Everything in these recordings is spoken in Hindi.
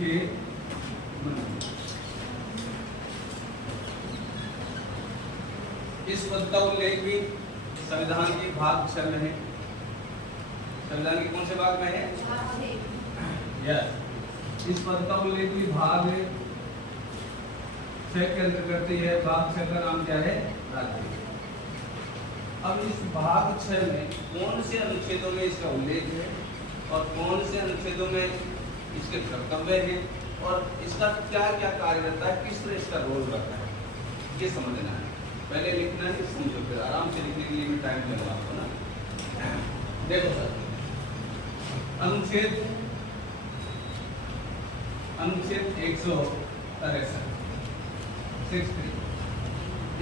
के मंत्री। इस पद का उल्लेख भी संविधान के भाग 6 में है। संविधान के कौन से भाग में है? यस। इस पद का उल्लेख भी भाग 6 के अंतर्गत है। भाग 6 का नाम क्या है? राज्य। अब इस भाग 6 में कौन से अनुच्छेदों में इसका उल्लेख है और कौन से अनुच्छेदों में इसके कर्तव्य हैं और इसका क्या क्या कार्य रहता है, किस तरह इसका रोल रहता है, ये समझना है। पहले लिखना है, समझो, फिर आराम से लिखने के लिए भी टाइम लगेगा आपको ना। देखो सर, अनुच्छेद 163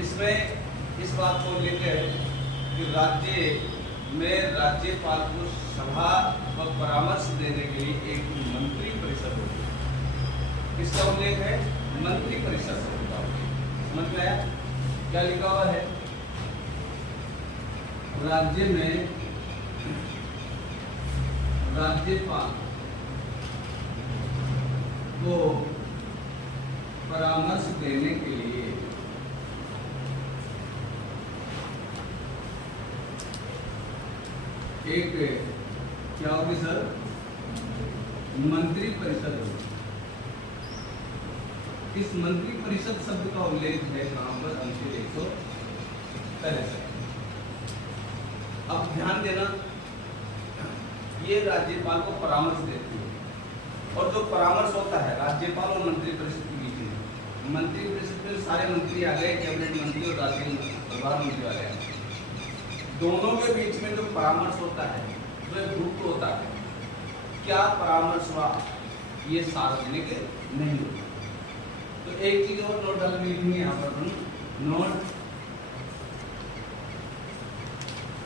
इसमें इस बात को लेकर कि राज्य में राज्यपाल को सलाह व परामर्श देने के लिए एक मंत्री परिषद होती है। इसका उल्लेख है मंत्री परिषद से होता है। समझ में आया? क्या लिखा हुआ है? राज्य में राज्यपाल को परामर्श देने के लिए एक क्या होगी सर? मंत्री परिषद होगी। इस मंत्री परिषद शब्द का उल्लेख है कहां पर? अनुच्छेद 163। अब ध्यान देना, ये राज्यपाल को परामर्श देती है और जो परामर्श होता है राज्यपाल और मंत्री परिषद के बीच में, मंत्री परिषद में सारे मंत्री आ गए, कैबिनेट मंत्री और राज्य प्रधानमंत्री आ गए, दोनों के बीच में जो परामर्श होता है वो गुप्त होता है। क्या परामर्श हुआ ये सार्वजनिक नहीं होता। तो एक चीज और नोट डाल लिखेंगे यहाँ पर, नोट,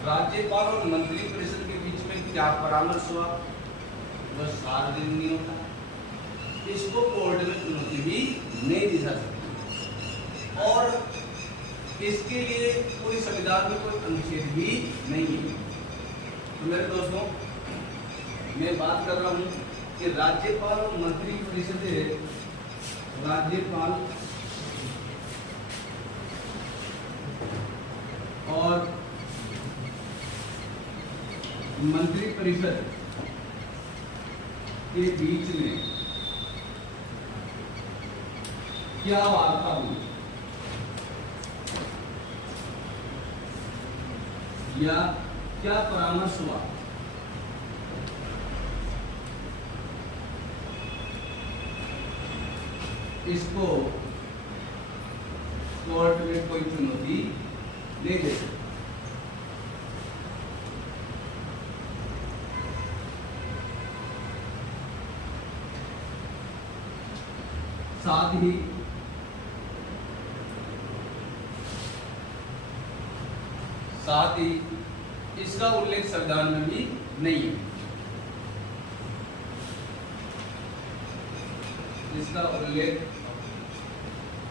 राज्यपाल और मंत्री परिषद के बीच में क्या परामर्श हुआ वह सार्वजनिक नहीं होता। इसको कोर्ट में चुनौती भी नहीं दी जा सकती और इसके लिए कोई संविधान में कोई अनुच्छेद भी नहीं है। तो मेरे दोस्तों, मैं बात कर रहा हूं कि राज्यपाल और मंत्री परिषद, राज्यपाल और मंत्री परिषद के बीच में क्या वार्ता हुई या क्या परामर्श हुआ, इसको कोर्ट में कोई चुनौती नहीं दे सकती। साथ ही इसका उल्लेख संविधान में भी नहीं है। इसका उल्लेख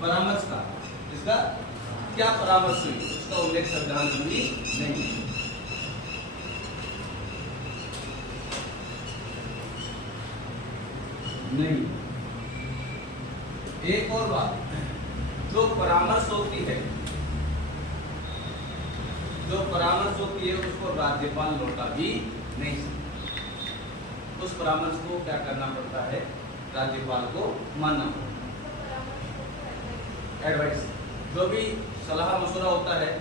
परामर्श का, इसका क्या परामर्श हुई, इसका उल्लेख संविधान में भी नहीं है। नहीं। एक और बात, जो परामर्श होती है, जो परामर्श होती है उसको राज्यपाल लौटा भी नहीं सकता। उस परामर्श को क्या करना पड़ता है? राज्यपाल को मानना पड़ता है। एडवाइस, जो भी सलाह मशवरा होता है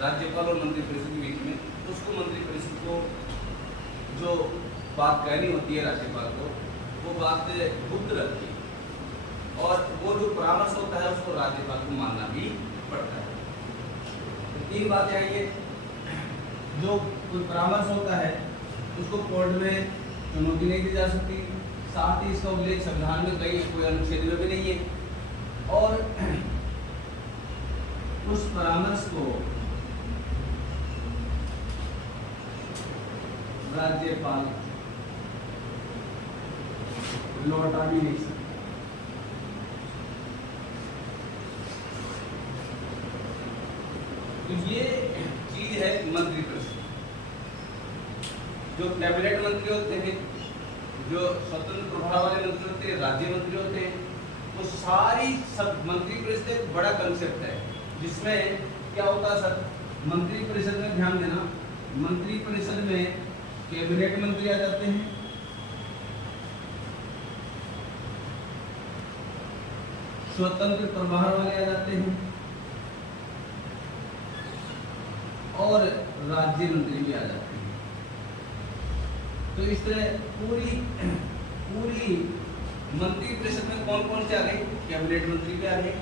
राज्यपाल और मंत्री परिषद के बीच में, उसको मंत्री परिषद को जो बात कहनी होती है राज्यपाल को, वो बात गुप्त रहती है और वो जो परामर्श होता है उसको राज्यपाल को मानना भी पड़ता है। तीन बातें आएंगे। जो कोई परामर्श होता है उसको कोर्ट में चुनौती नहीं दी जा सकती, साथ ही इसका उल्लेख संविधान में कहीं कोई अनुच्छेद में भी नहीं है और उस परामर्श को राज्यपाल लौटा भी नहीं सकता। तो ये चीज है मंत्री परिषद। जो कैबिनेट मंत्री होते हैं जो स्वतंत्र प्रभार वाले मंत्री होते हैं, राज्य मंत्री होते हैं, वो सारी सब मंत्री परिषद एक बड़ा कंसेप्ट है, जिसमें क्या होता है सर, मंत्री परिषद में ध्यान देना, मंत्री परिषद में कैबिनेट मंत्री आ जाते हैं, स्वतंत्र प्रभार वाले आ जाते हैं और राज्य मंत्री भी आ जाते हैं। तो इस तरह पूरी मंत्री परिषद में कौन कौन से आ गए, कैबिनेट मंत्री भी आ गए,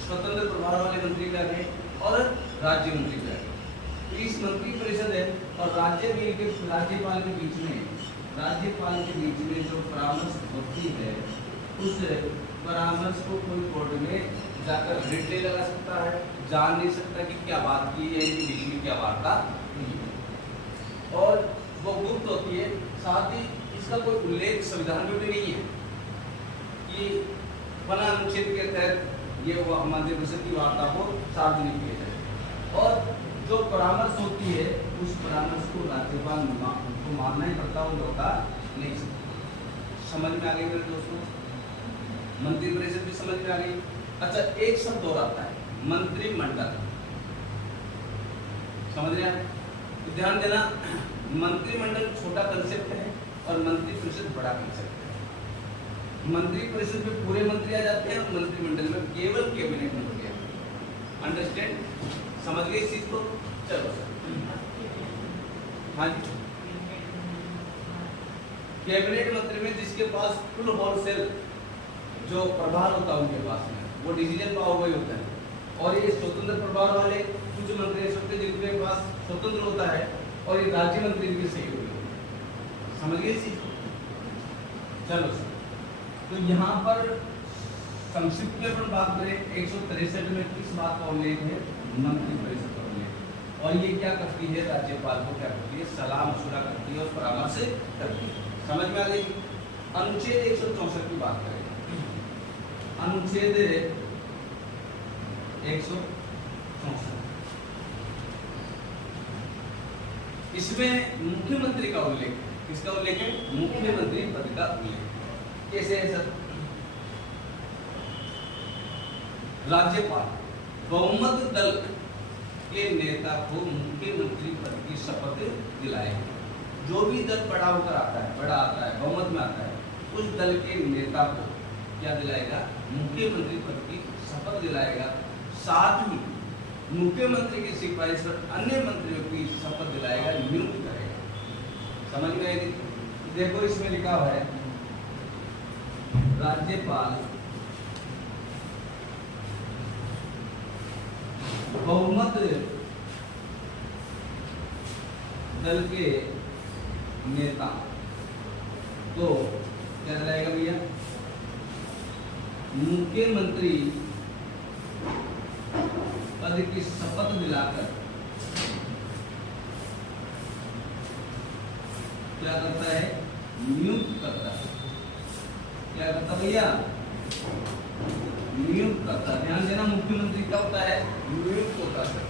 स्वतंत्र प्रभार वाले मंत्री भी आ गए और राज्य मंत्री भी आ गए। तो इस मंत्री परिषद है और राज्यपाल के बीच में जो परामर्श होती है, उस परामर्श को कोई कोर्ट में जाकर रिट नहीं लगा सकता है, जान नहीं सकता कि क्या बात की है, इनके बीच में क्या वार्ता हुई है, और वो गुप्त होती है। साथ ही इसका कोई उल्लेख संविधान में भी नहीं है कि फला अनुच्छेद के तहत ये वो मंत्री परिषद की वार्ता को सार्वजनिक किया जाए। और जो परामर्श होती है, उस परामर्श को राज्यपाल को मानना ही पड़ता, वो लौटा नहीं सकता। समझ में आ गई मेरे दोस्तों? मंत्री परिषद भी समझ में आ गई। अच्छा, एक शब्द और आता है, मंत्रिमंडल। समझ रहे हैं? तो ध्यान देना, मंत्रिमंडल छोटा कंसेप्ट है और मंत्री परिषद बड़ा कंसेप्ट है। मंत्री परिषद में पूरे मंत्री आ जाते हैं और मंत्रिमंडल में केवल कैबिनेट मंत्री आते हैं। अंडरस्टैंड? समझ गए इस चीज को? चलो हाँ जी, कैबिनेट मंत्री में जिसके पास फुल होलसेल जो प्रभार होता है उनके पास में, वो डिसीजन पावर वही होता है। और ये स्वतंत्र प्रभार वाले कुछ मंत्री ऐसे होते हैं जिनके पास स्वतंत्र होता है और ये राज्य मंत्री भी सही होते हैं। समझ गए इस चीज को? चलो सर, तो यहाँ पर संक्षिप्त में अपन बात करें, 163 में किस बात का उल्लेख है? मंत्री परिषद का उल्लेख। और ये क्या करती है? राज्यपाल को क्या करती है? सलाह मशुरा करती है और परामर्श करती है। समझ में आ गई? अनुच्छेद 164 की बात करें, अनुच्छेद 164, इसमें मुख्यमंत्री का उल्लेख है। किसका उल्लेख है? मुख्यमंत्री पद का उल्लेख। कैसे है सर? राज्यपाल बहुमत दल के नेता को मुख्यमंत्री पद की शपथ दिलाएगा। जो भी दल बड़ा होकर आता है, बड़ा आता है, बहुमत में आता है, उस दल के नेता को क्या दिलाएगा? मुख्यमंत्री पद की शपथ दिलाएगा। साथ ही मुख्यमंत्री की सिफारिश पर अन्य मंत्रियों की शपथ दिलाएगा, नियुक्त करेगा। समझ में आएगी? देखो इसमें लिखा हुआ है, राज्यपाल बहुमत दल के नेता तो क्या दिलाएगा भैया? मुख्यमंत्री पद की शपथ दिलाकर क्या करता है? नियुक्त करता है। क्या करता भैया? नियुक्त करता है। ध्यान देना, मुख्यमंत्री क्या होता है? नियुक्त होता है।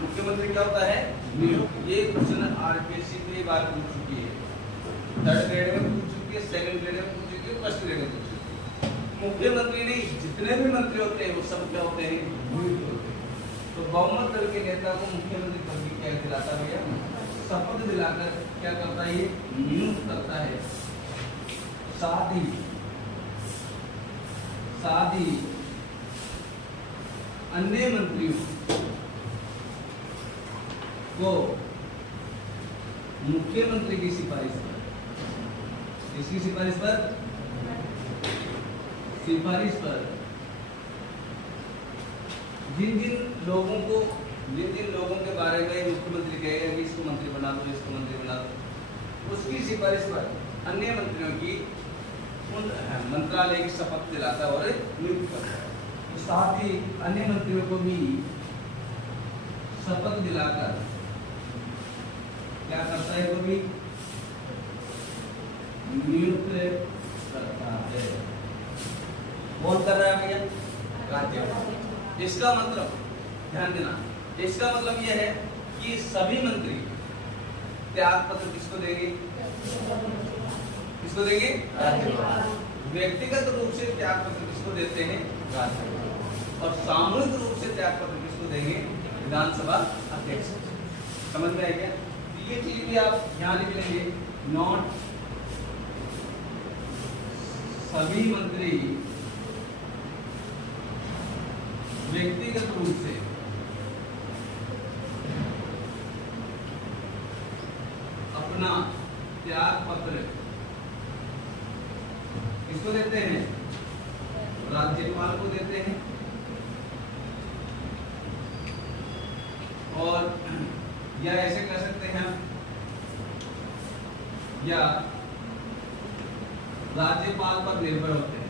मुख्यमंत्री क्या होता है? नियुक्त। ये क्वेश्चन आरपीएससी कई बार पूछ चुकी है, 3rd ग्रेड में पूछ चुकी है, 2nd ग्रेड में पूछ चुकी है, 1st ग्रेड में पूछ चुकी है। मुख्यमंत्री नहीं, जितने भी मंत्री होते हैं वो सब क्या होते हैं? नियुक्त होते हैं। तो बहुमत दल के नेता को मुख्यमंत्री पद की क्या दिलाता है भैया? शपथ दिलाकर क्या करता है? ये नियुक्त करता है। साथ ही अन्य मंत्रियों को मुख्यमंत्री की सिफारिश पर, किसकी सिफारिश पर? सिफारिश पर जिन जिन लोगों के बारे में मुख्यमंत्री कहेगा कि इसको मंत्री बना दो, इसको मंत्री बना दो, उसकी सिफारिश पर अन्य मंत्रियों की उन मंत्रालय की शपथ दिलाता है और नियुक्त करता है। तो साथ ही अन्य मंत्रियों को भी शपथ दिलाकर क्या करता है? वो भी नियुक्त करता है। कौन कर रहा है भैया? राज्यपाल। इसका मतलब ध्यान देना, इसका मतलब यह है कि सभी मंत्री त्याग पत्र किसको देंगे? किसको देंगे? राज्यपाल। व्यक्तिगत रूप से त्याग पत्र किसको देते हैं? राज्यपाल। और सामूहिक रूप से त्याग पत्र किसको देंगे? विधानसभा अध्यक्ष। समझ में आएगा? ये चीज भी आप ध्यान लिख लेंगे। नॉट सभी मंत्री व्यक्तिगत रूप से अपना त्याग पत्र किसको देते हैं? राज्यपाल को देते हैं। और या ऐसे कह सकते हैं या राज्यपाल पर निर्भर होते हैं।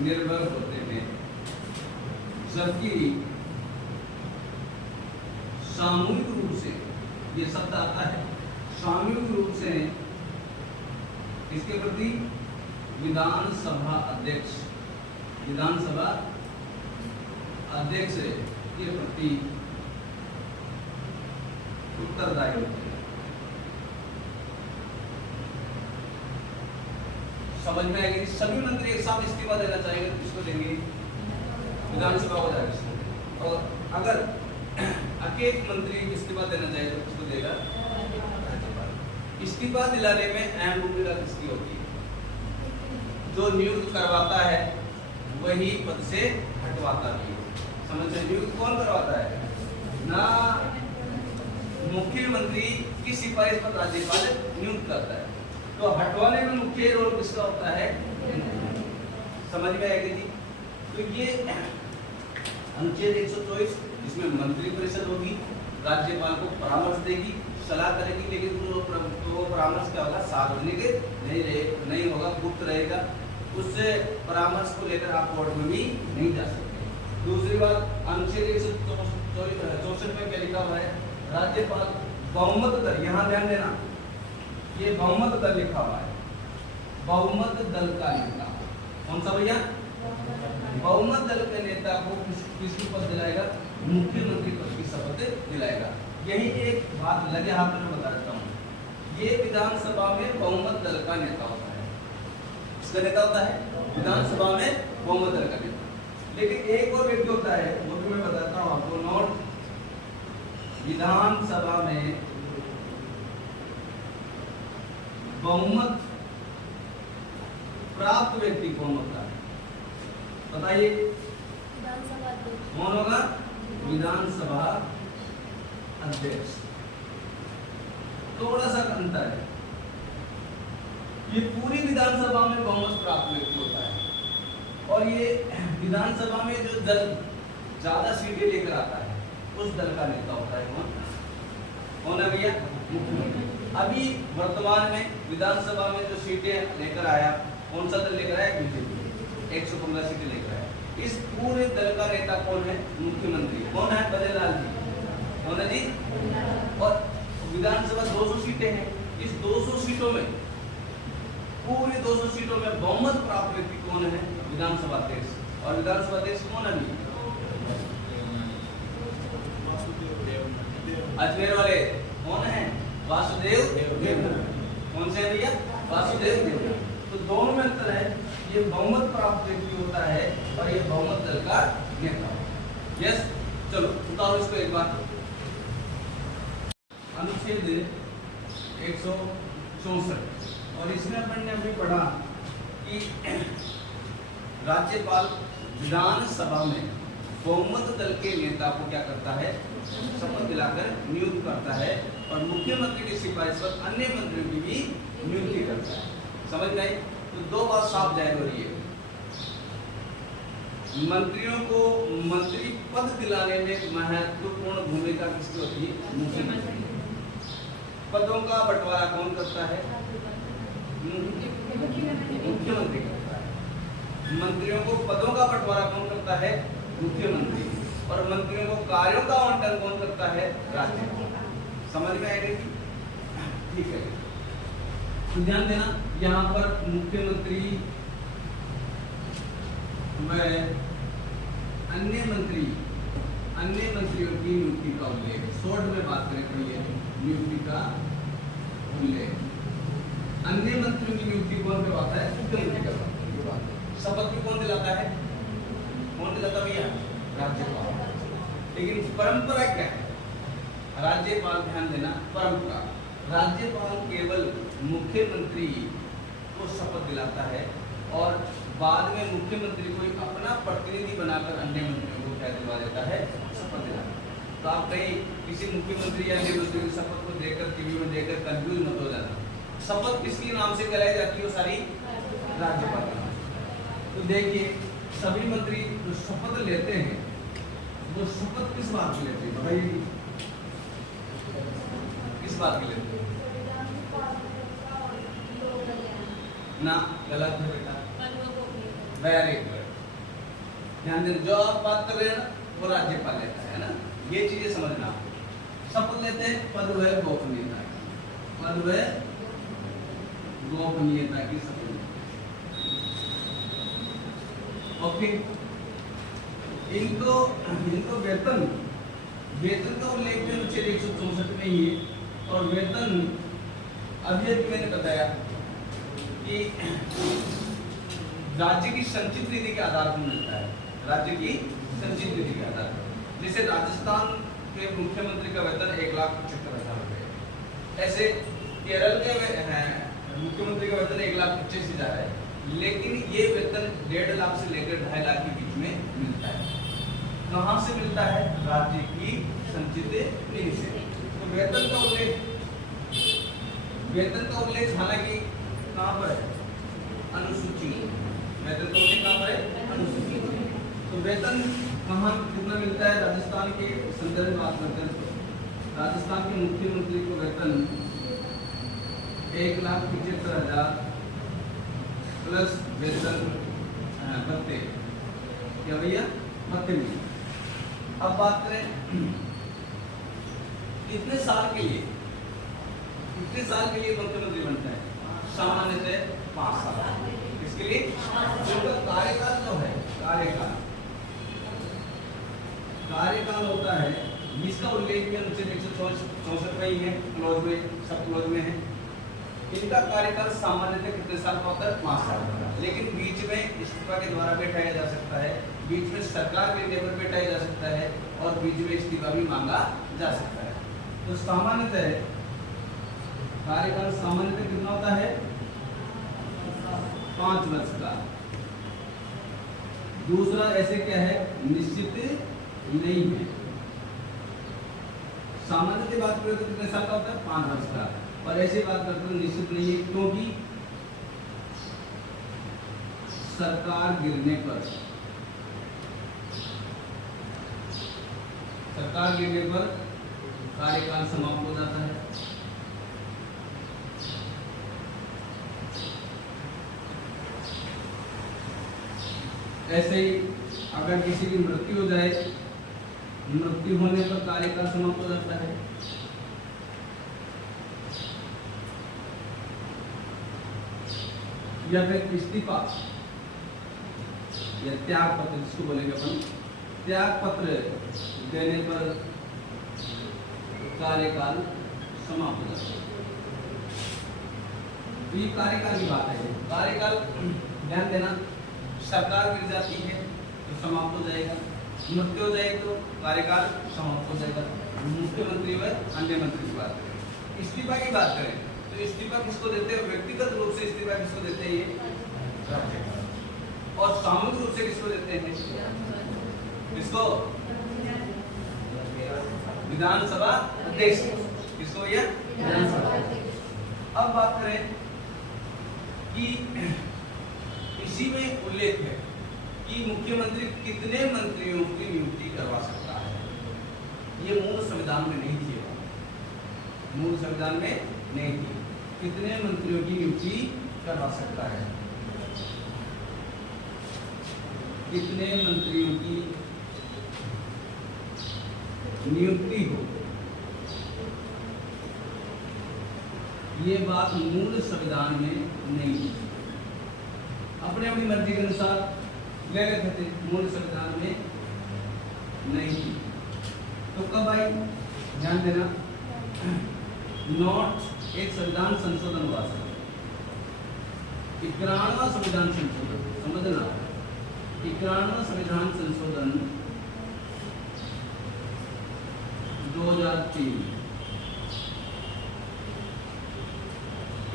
निर्भर होते हैं। जबकि सामूहिक रूप से ये शब्द आता है, सामूहिक रूप से इसके प्रति विधानसभा अध्यक्ष के प्रति उत्तरदायी होते हैं। समझ में आएगी? सभी मंत्री एक साथ इस्तीफा देना चाहेंगे तो किसको देंगे? विधानसभा को जाएगा। और अगर एक मंत्री इस्तीफा देना चाहे तो किसको देगा? इस्तीफा दिलाने में अहम भूमिका किसकी होती है? जो नियुक्त करवाता है वही पद से हटवाता भी है। समझ में? नियुक्त कौन करवाता है? ना मुख्यमंत्री की सिफारिश पर राज्यपाल नियुक्त करता है, तो हटवाने में मुख्य रोल किसका होता है? समझ में आएगी जी? तो ये अनुच्छेद 124 इसमें मंत्री परिषद होगी, राज्यपाल को परामर्श देगी, सलाह करेगी, लेकिन तो परामर्श क्या होगा? सार्वजनिक नहीं होगा, गुप्त रहेगा। उससे परामर्श को लेकर आप कोर्ट में भी नहीं जा सकते। दूसरी बात, अनुच्छेद 164 में क्या लिखा हुआ है? राज्यपाल बहुमत दल, यहाँ ध्यान देना, ये बहुमत दल लिखा हुआ है। बहुमत दल का नेता कौन सा भैया? बहुमत दल के नेता को किसकी पद दिलाएगा? मुख्यमंत्री पद की शपथ दिलाएगा। यही एक बात लगे हाथ में बता देता हूँ। ये विधानसभा में बहुमत दल का नेता होता है। किसका नेता होता है? विधानसभा में बहुमत दल का नेता। लेकिन एक और व्यक्ति होता है, वो भी मैं बताता हूँ आपको। नोट, विधानसभा में बहुमत प्राप्त व्यक्ति कौन होता है? बताइए कौन होगा? विधानसभा अध्यक्ष। थोड़ा सा अंतर है। ये पूरी विधानसभा में बहुमत प्राप्त व्यक्ति होता है, और ये विधानसभा में जो दल ज्यादा सीटें लेकर आता है उस दल का नेता होता है। कौन है भैया? मुख्यमंत्री। अभी वर्तमान में विधानसभा में जो सीटें लेकर आया, कौन सा दल लेकर आया? बीजेपी 115 सीटें लेकर आया। इस पूरे दल का नेता कौन है? मुख्यमंत्री। कौन है? बल्लेलाल जी। कौन है जी? और विधानसभा 200 सीटें हैं। इस 200 सीटों में, पूरी 200 सीटों में बहुमत प्राप्त व्यक्ति कौन है? विधानसभा अध्यक्ष। और विधानसभा अध्यक्ष कौन है? अजमेर वाले कौन है? वासुदेव देवनानी। कौन से है भैया? वासुदेव देवनानी। तो दोनों में अंतर है। ये बहुमत प्राप्त व्यक्ति होता है और ये बहुमत दल का नेता। यस, चलो उतारो इसको एक बार। अनुच्छेद 164, और इसमें अपन ने अभी पढ़ा कि राज्यपाल विधानसभा में बहुमत दल के नेता को क्या करता है? शपथ दिलाकर नियुक्त करता है, और मुख्यमंत्री की सिफारिश पर अन्य मंत्रियों की भी नियुक्ति करता है। समझ में आई? तो दो बात साफ जाहिर हो रही है। मंत्रियों को मंत्री पद दिलाने में महत्वपूर्ण भूमिका किसकी होती है? मुख्यमंत्री। पदों का बंटवारा कौन करता है? मुख्यमंत्री करता है। मंत्रियों को पदों का बंटवारा कौन करता है? मुख्यमंत्री। और मंत्रियों को कार्यों का आवंटन कौन करता है? राज्यपाल। समझ में आएगी? ठीक है, तो ध्यान देना, यहाँ पर मुख्यमंत्री व अन्य मंत्रियों की नियुक्ति का उल्लेख। शॉर्ट में बात करें तो ये नियुक्ति का उल्लेख। अन्य मंत्रियों की नियुक्ति कौन करवाता है? मुख्यमंत्री करवाता है। शपथ भी कौन दिलाता है? कौन दिलाता भैया? राज्यपाल। लेकिन परंपरा क्या है? राज्यपाल, ध्यान देना, परंपरा, राज्यपाल केवल मुख्यमंत्री को शपथ दिलाता है और बाद में मुख्यमंत्री को अपना प्रतिनिधि बनाकर अन्य मंत्रियों को क्या दिलवा देता है? शपथ दिलाता है। तो आप कहीं किसी मुख्यमंत्री या अन्य मंत्री की शपथ को देखकर टीवी में देखकर कंफ्यूज मत हो जाना। शपथ किसके नाम से कराई जाती है? वो सारी राज्यपाल का नाम। तो देखिए, सभी मंत्री जो शपथ लेते हैं वो शपथ किस बात की लेते हैं? बताइए, किस बात की लेते हैं? ना, गलत है बेटा। Very good. ध्यान देना, जो आप बात कर रहे हैं ना वो राज्यपाल लेता है ना, ये चीजें समझना। शपथ लेते हैं पद व गोपनीयता की, पद व गोपनीयता की शपथ। ओके, इनको वेतन का उल्लेख भी अनुच्छेद 164 में ही है। और वेतन अभी मैंने बताया कि राज्य की संचित निधि के आधार पर मिलता है, राज्य की संचित निधि के आधार पर। जैसे राजस्थान के मुख्यमंत्री का वेतन 1,75,000 रुपए, ऐसे केरल के मुख्यमंत्री का वेतन 1,25,000 है, लेकिन ये वेतन 1.5 लाख से लेकर 2.5 लाख के बीच में मिलता है। कहाँ से मिलता है? राज्य की संचित निधि से। तो वेतन का उल्लेख हालांकि कहाँ पर है? अनुसूची। वेतन का उल्लेख कहाँ पर है? अनुसूची। तो वेतन कहाँ कितना मिलता है? राजस्थान के संदर्भ में बात करते हैं तो राजस्थान के मुख्यमंत्री को वेतन 1,75,000 प्लस वेतन भत्ते, क्या भैया? भत्ते मिले। अब बात करें कितने साल के लिए मुख्यमंत्री बनता है? सामान्यतः 5 साल। इसके लिए उनका कार्यकाल जो है, कार्यकाल होता है, जिसका उल्लेख भी अनुच्छेद 164 में ही है, क्लॉज में, सब क्लॉज में है। इनका कार्यकाल सामान्यतः कितने साल का होता है? 5 साल का। लेकिन बीच में इस्तीफा के द्वारा बैठाया जा सकता है, बीच में सरकार के लेवल पर बैठाया जा सकता है और बीच में इस्तीफा भी मांगा जा सकता है। तो सामान्यतः कार्यकाल सामान्यतः कितना होता है? 5 वर्ष का। दूसरा ऐसे क्या है? निश्चित नहीं है। सामान्यतः बात करें तो कितने साल का होता है? 5 वर्ष का। और ऐसी बात करते हैं निश्चित नहीं है, क्योंकि सरकार गिरने पर कार्यकाल समाप्त हो जाता है। ऐसे ही अगर किसी की मृत्यु हो जाए, मृत्यु होने पर कार्यकाल समाप्त हो जाता है। या फिर इस्तीफा या त्याग पत्र, जिसको बोलेंगे अपन, त्याग पत्र देने पर कार्यकाल समाप्त हो जाता है। तो ये कार्यकाल की बात है। कार्यकाल ध्यान देना, सरकार गिर जाती है तो समाप्त हो जाएगा, मृत्यु हो जाए तो कार्यकाल समाप्त हो जाएगा। मुख्यमंत्री व अन्य मंत्री की बात करें। इस्तीफा की बात करें तो इस्तीफा किसको देते हैं? व्यक्तिगत रूप से इस्तीफा किसको देते हैं? ये राज्यपाल। और सामूहिक रूप से किसको देते हैं? किसको? विधानसभा अध्यक्ष। किसको भैया? विधानसभा अध्यक्ष। अब बात करें कि इसी में उल्लेख है कि मुख्यमंत्री कितने मंत्रियों की नियुक्ति करवा सकता है। ये मूल संविधान में नहीं थी, मूल संविधान में नहीं थी। कितने मंत्रियों की नियुक्ति करवा सकता है? कितने मंत्रियों की नियुक्ति हो, ये बात मूल संविधान में नहीं थी। अपने अपनी मर्जी के अनुसार ले लेते थे, मूल संविधान में नहीं थी। तो कब आई? ध्यान देना, नोट एक संविधान संशोधन हुआ था, 91वां संविधान संशोधन, समझना 91वां संविधान संशोधन 2003।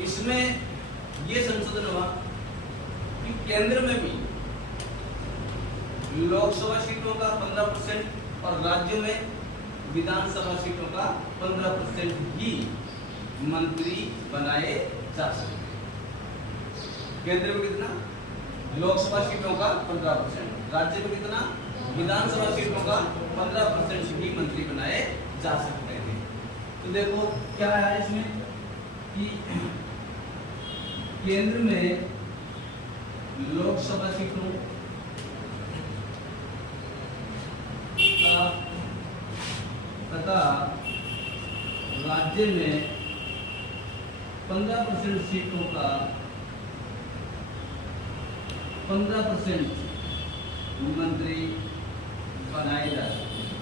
इसमें ये संशोधन हुआ कि केंद्र में भी लोकसभा सीटों का 15% और राज्यों में विधानसभा सीटों का 15% ही मंत्री बनाए जा सकते हैं। केंद्र में कितना? लोकसभा सीटों का 15%, राज्य में कितना? विधानसभा सीटों का 15% ही मंत्री बनाए जा सकते हैं। तो देखो क्या है इसमें कि केंद्र में लोकसभा सीटों का तथा राज्य में 15% सीटों का 15% मंत्री बनाए जा सकते हैं।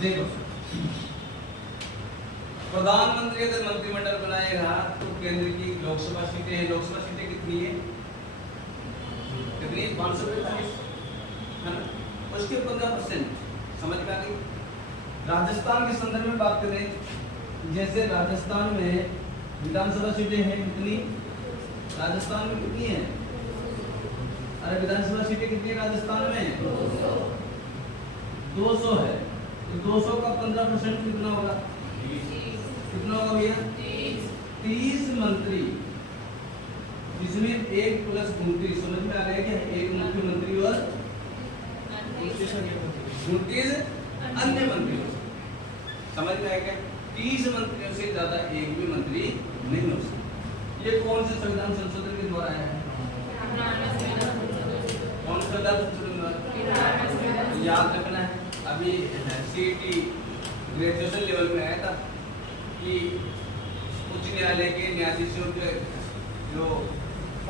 देखो प्रधानमंत्री अगर मंत्रिमंडल बनाएगा तो केंद्र की लोकसभा सीटें, लोकसभा सीटें कितनी है? कितनी? 545 है ना? उसके 15% समझ में आ गई। राजस्थान के संदर्भ में बात करें, जैसे राजस्थान में विधानसभा सीटें हैं कितनी? राजस्थान में कितनी है? अरे विधानसभा सीटें कितनी है राजस्थान में? 200 है। तो 200 का 15% कितना होगा? कितना होगा भैया? 30 मंत्री, जिसमें 1 + 29, समझ में आ गया क्या? एक मुख्यमंत्री और 29 अन्य मंत्री हो सकते। समझ में आया क्या? 30 मंत्रियों से ज्यादा एक भी मंत्री नहीं हो सकता। ये कौन से संविधान संशोधन के द्वारा आया है? कौन सा संविधान संशोधन द्वारा? याद रखना है। अभी सीईटी ग्रेजुएशन लेवल में आया था कि उच्च न्यायालय के न्यायाधीशों के जो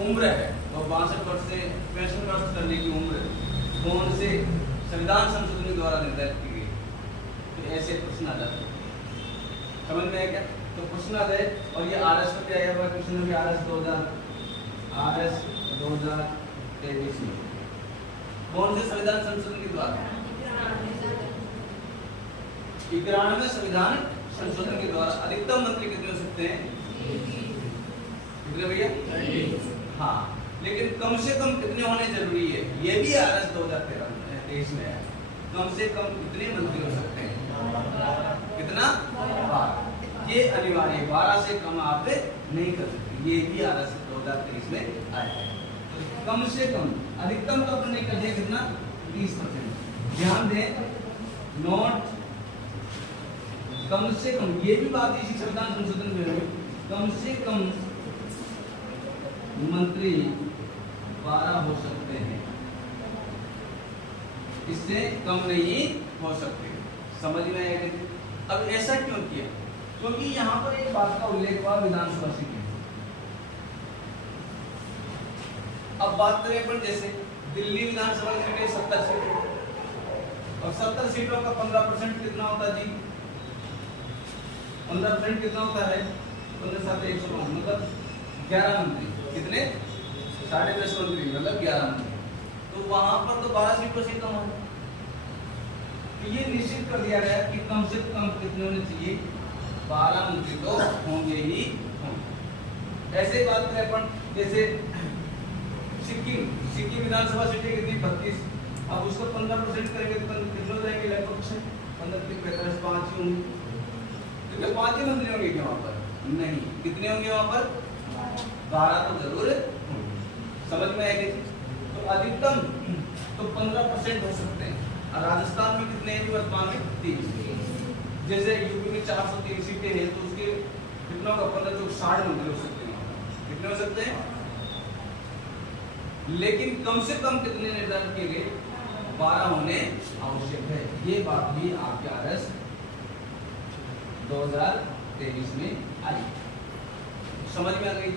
उम्र है वो 62 वर्ष से 65 वर्ष करने की उम्र कौन से संविधान संशोधन के द्वारा निर्धारित की गई। तो ऐसे प्रश्न आ जाते हैं। समझ में आया क्या? तो प्रश्न आ जाए। और ये आरएस में भी आया हुआ क्वेश्चन में, आरएस 2023 में कौन से संविधान संशोधन के द्वारा? 91वें संविधान संशोधन के द्वारा अधिकतम मंत्री कितने हो सकते हैं? कितने भैया? हाँ, लेकिन कम से कम कितने होने जरूरी है? ये भी आरएस 2023 में है। कम से कम कितने मंत्री हो सकते हैं? कितना? 12। ये अनिवार्य है, 12 से कम आप नहीं कर सकते। ये भी आरएस 2023 में आया है। तो कम से कम, अधिकतम तो अपन नहीं कर दिया, कितना? 30%। ध्यान दें, नोट कम से कम, ये भी बात इसी संविधान संशोधन में है, कम से कम मंत्री 12 हो सकते हैं, इससे कम नहीं हो सकते। समझ में आएगा? अब ऐसा क्यों किया? क्योंकि यहाँ पर एक बात का उल्लेख हुआ विधानसभा सीटें। अब बात करें अपन, जैसे दिल्ली विधानसभा सीटें 70 सीटें और 70 सीटों का 15% कितना होता है जी? 15% कितना होता है? 15 7 105, मतलब 11 मंत्री। कितने? 10.5 मंत्री, मतलब 11 मंत्री। तो वहां पर तो 12 सीटों से कम है। तो ये निश्चित कर दिया गया कि कम से कम कितने होने चाहिए? 12 मंत्री तो होंगे ही होंगे। ऐसे बात करें अपन, जैसे सिक्किम विधानसभा सीटें कितनी? 32। अब उसको 15% करेंगे तो कितने हो जाएंगे? लगभग 15 3 45 5 ही होंगे। क्योंकि 5 ही मंत्री होंगे क्या वहां पर? नहीं। कितने होंगे वहां पर? 12 तो जरूर होंगे। समझ में आएगी? तो अधिकतम तो 15% हो सकते हैं। और राजस्थान में कितने हैं वर्तमान में? 30। जैसे यूपी में 403 सीटें हैं, तो उसके कितना होगा? 15 तो 60 मंत्री हो सकते हैं। कितने हो सकते हैं? लेकिन कम से कम कितने निर्धारित किए गए? 12 होने आवश्यक है। ये बात भी आपके आरएस 2023 में आई। समझ में आ गई?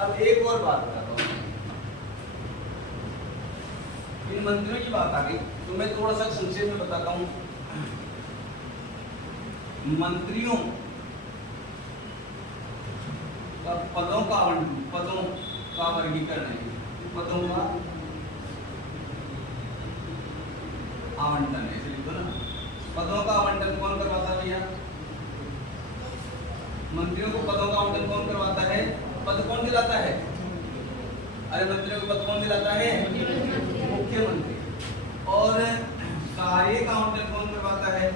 अब एक और बात बताता हूँ। इन मंत्रियों की बात आ गई तो मैं थोड़ा सा संक्षेप में बताता हूँ मंत्रियों पदों का वर्गीकरण है, पदों का आवंटन है। लिखो ना, पदों का आवंटन कौन करवाता है भैया? मंत्रियों को पदों का आवंटन कौन करवाता है? पद कौन दिलाता है? अरे मंत्रियों को पद कौन दिलाता है? मुख्यमंत्री। और कार्य का आवंटन कौन करवाता है?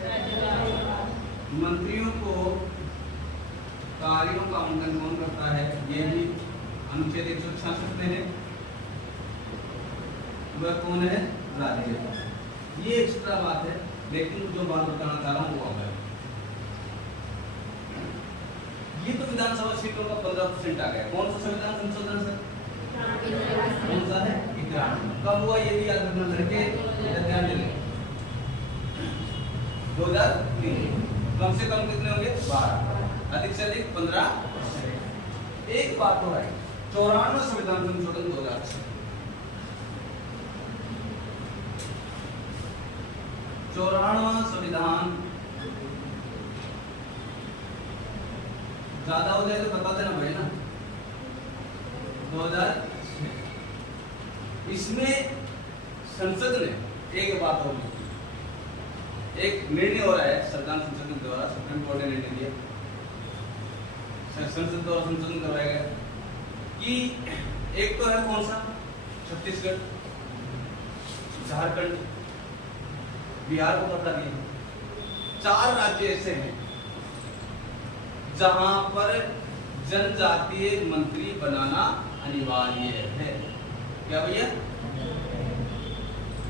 मंत्रियों को कार्यों का आवंटन कौन करता है? ये भी अनुच्छेद 166 में है। वह कौन है? राज्यपाल। ये एक्स्ट्रा बात है, लेकिन जो बात बताना चाह रहा हूँ वो अब है। ये तो विधानसभा सीटों का 15% आ गया। कौन सा संविधान संशोधन सर? कौन सा है? 91। कब हुआ ये भी याद रखना लड़के, ध्यान देना। 2003। कम से कम कितने होंगे? 12। अधिक से अधिक 15। एक बात हो रहा है, 94 संविधान संशोधन 2006। 94 संविधान ज्यादा हो जाए तो बता देना भाई ना। 2006 इसमें संसद ने एक बात और एक निर्णय हो रहा है संविधान संसद के द्वारा, सुप्रीम कोर्ट ने निर्णय दिया, संसद द्वारा संशोधन करवाया गया कि एक तो है कौन सा? छत्तीसगढ़, झारखंड, बिहार को बता दिया। 4 राज्य ऐसे हैं जहां पर जनजातीय मंत्री बनाना अनिवार्य है। क्या भैया?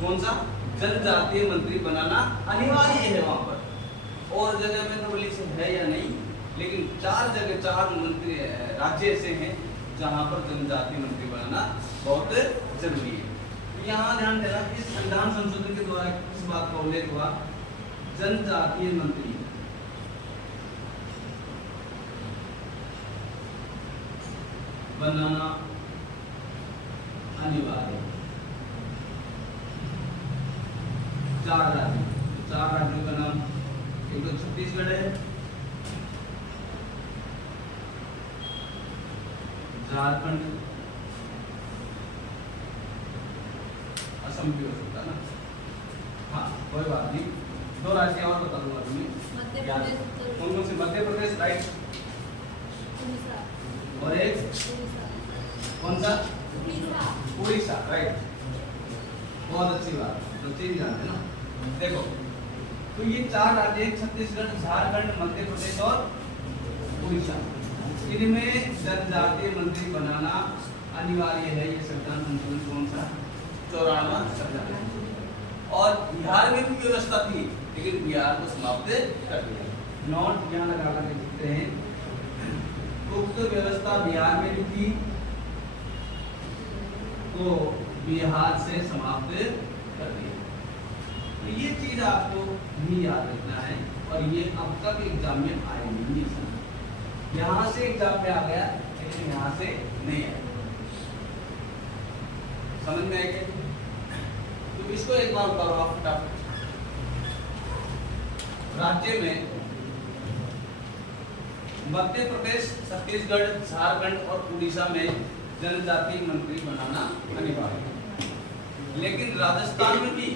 कौन सा? जनजातीय मंत्री बनाना अनिवार्य है वहां पर। और जगह में तो बोली है या नहीं, लेकिन 4 जगह 4 मंत्री राज्य ऐसे हैं जहां पर जनजातीय मंत्री बनाना बहुत जरूरी है। यहाँ ध्यान देना, इस संविधान संशोधन के द्वारा इस बात का उल्लेख हुआ, जनजातीय मंत्री बनाना अनिवार्य। 4 राज्यों का नाम, एक तो छत्तीसगढ़ है, झारखंड, असम भी हो सकता है ना। हाँ कोई बात नहीं, 2 राज्य और बता दूंगा तुम्हें। कौन कौन से? मध्य प्रदेश राइट, और एक कौन सा? उड़ीसा राइट। बहुत अच्छी बात, तो चीज जानते ना। देखो तो ये 4 राज्य, छत्तीसगढ़, झारखंड, मध्य प्रदेश और उड़ीसा, इनमें जनजातीय मंत्री बनाना अनिवार्य है। ये संविधान संशोधन कौन सा? 94 संविधान। और बिहार में भी व्यवस्था थी, लेकिन बिहार को समाप्त कर दिया। नोट यहाँ लगा कर लिखते हैं, उक्त व्यवस्था बिहार में भी थी तो बिहार से समाप्त कर दिया। तो ये चीज आपको भी याद रखना है, और ये अब तक एग्जाम में आए नहीं। यहाँ से एग्जाम में आ गया, लेकिन यहाँ से नहीं आया। समझ में आएगा? तो इसको एक बार करो आप फटाफट। राज्य में मध्य प्रदेश, छत्तीसगढ़, झारखंड और उड़ीसा में जनजातीय मंत्री बनाना अनिवार्य है, लेकिन राजस्थान में भी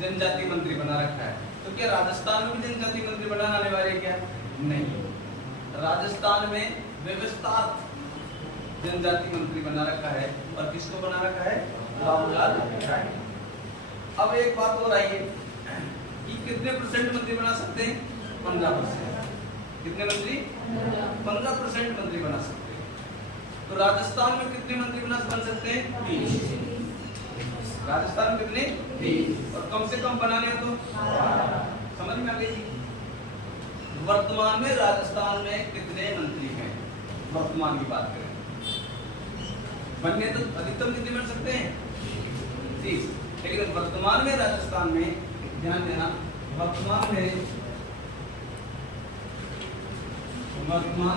जनजातीय मंत्री बना रखा है। तो क्या राजस्थान में भी जनजातीय मंत्री बनाना अनिवार्य है क्या? नहीं। राजस्थान में व्यवस्था जनजातीय मंत्री बना रखा है, और किसको बना रखा है? बाबूलाल राय। अब एक बात और आई है कि कितने % मंत्री बना सकते हैं? 15%। कितने मंत्री? 15% मंत्री बना सकते हैं। तो राजस्थान में कितने मंत्री बन सकते हैं? 3। राजस्थान में कितने? 3। और कम से कम बनाने हैं तो समझ में आ गई। वर्तमान में राजस्थान में कितने मंत्री हैं? वर्तमान की बात करें, बनने तो अधिकतम कितने बन सकते हैं? 30। लेकिन वर्तमान में राजस्थान में, ध्यान देना, वर्तमान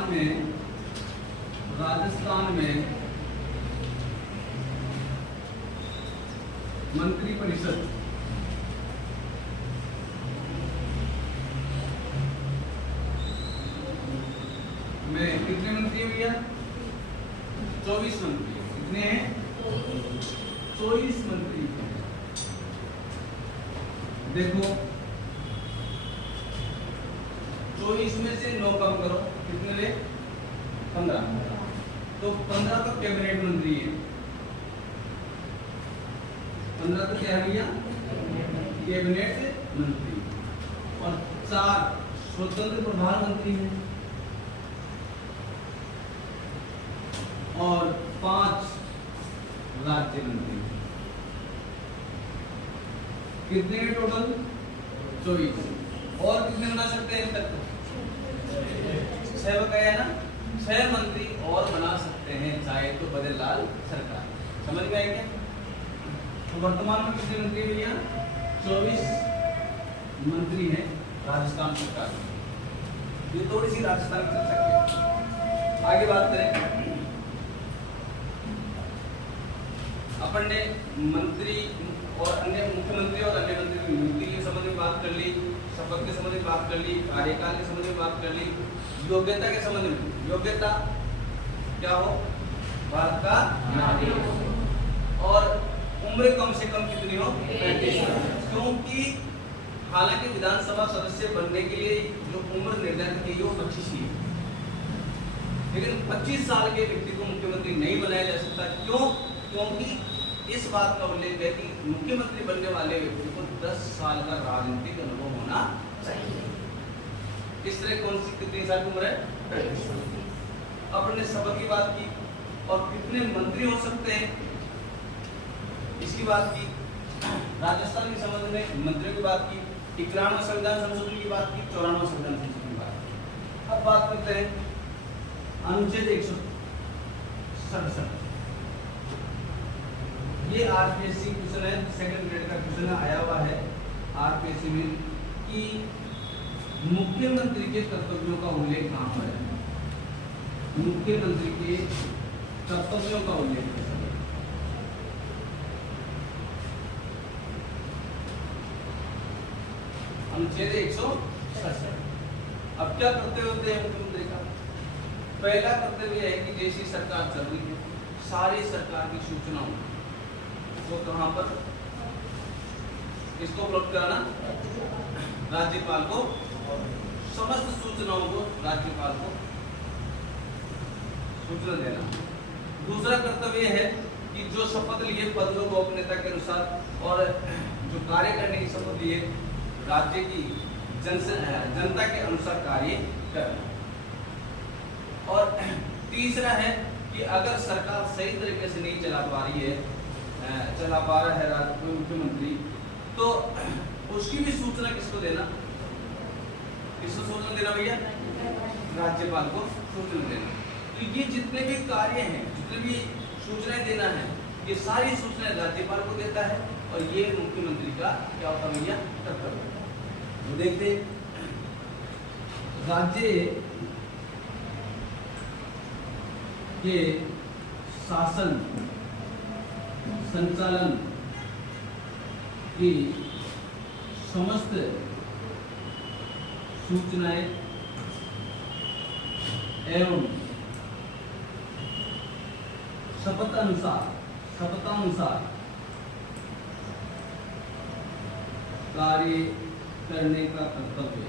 में राजस्थान में मंत्रिपरिषद बोले कितने मंत्री है भैया? 24 मंत्री। कितने हैं? 24 मंत्री। देखो 24 में से 9 कम करो, कितने ले? 15। तो 15 तो कैबिनेट मंत्री है। 15 तो क्या है भैया? कैबिनेट मंत्री। और 4 स्वतंत्र प्रभार मंत्री हैं और 5 राज्य मंत्री। कितने हैं टोटल? 24। और कितने बना सकते हैं तक? 6 बताया ना, 6 मंत्री और बना सकते हैं चाहे तो बदल लाल सरकार। समझ में आएगा? तो वर्तमान में कितने मंत्री भैया? 24 मंत्री हैं राजस्थान सरकार में। ये थोड़ी सी राजस्थान की चर्चा की। आगे बात करें, अपन ने मंत्री और अन्य मुख्यमंत्री और अन्य मंत्री की नियुक्ति के संबंध में बात कर ली, शपथ के संबंध में बात कर ली, कार्यकाल के संबंध में बात कर ली, योग्यता के संबंध में। योग्यता क्या हो? भारत का नागरिक। और उम्र कम से कम कितनी हो? 35 साल। क्योंकि हालांकि विधानसभा सदस्य बनने के लिए जो उम्र निर्धारित की है वो 25 ही है, लेकिन 25 साल के व्यक्ति को मुख्यमंत्री नहीं बनाया जा सकता। क्यों? क्योंकि इस बात का उल्लेख है कि मुख्यमंत्री बनने वाले व्यक्ति को 10 साल का राजनीतिक अनुभव होना चाहिए। इस तरह कौन सी कितनी साल की उम्र है? 35 साल। अब हमने शपथ की बात की और कितने मंत्री हो सकते हैं इसकी बात की। राजस्थान के संबंध में मंत्रियों की बात की, 91वां संविधान संशोधन की बात की, 94वां संविधान संशोधन की बात की। अब बात करते हैं अनुच्छेद 167। ये आरपीएससी क्वेश्चन है, सेकंड ग्रेड का क्वेश्चन आया हुआ है आरपीएससी में कि मुख्यमंत्री के कर्तव्यों का उल्लेख कहां पर है? मुख्यमंत्री के कर्तव्यों का उल्लेख है। अनुच्छेद 167। अब क्या कर्तव्य होते हैं मुख्यमंत्री का? पहला कर्तव्य है कि जैसी सरकार चल रही है सारी सरकार की सूचनाओं वो कहां पर इसको उपलब्ध कराना? राज्यपाल को। समस्त सूचनाओं को राज्यपाल को सूचना देना। दूसरा कर्तव्य है कि जो शपथ लिए पद व गोपनीयता के अनुसार और जो कार्य करने की शपथ लिए राज्य की जनता के अनुसार कार्य करना। और तीसरा है कि अगर सरकार सही तरीके से नहीं चला पा रहा है राज्य मुख्यमंत्री, तो उसकी भी सूचना किसको देना? किसको सूचना देना भैया? राज्यपाल को सूचना देना। तो ये जितने भी कार्य हैं, जितने भी सूचनाएं देना है, ये सारी सूचनाएं राज्यपाल को देता है और ये मुख्यमंत्री का क्या होता है भैया? कर्तव्य। तो देखते राज्य के शासन संचालन की समस्त सूचनाएं एवं शपथानुसार कार्य करने का कर्तव्य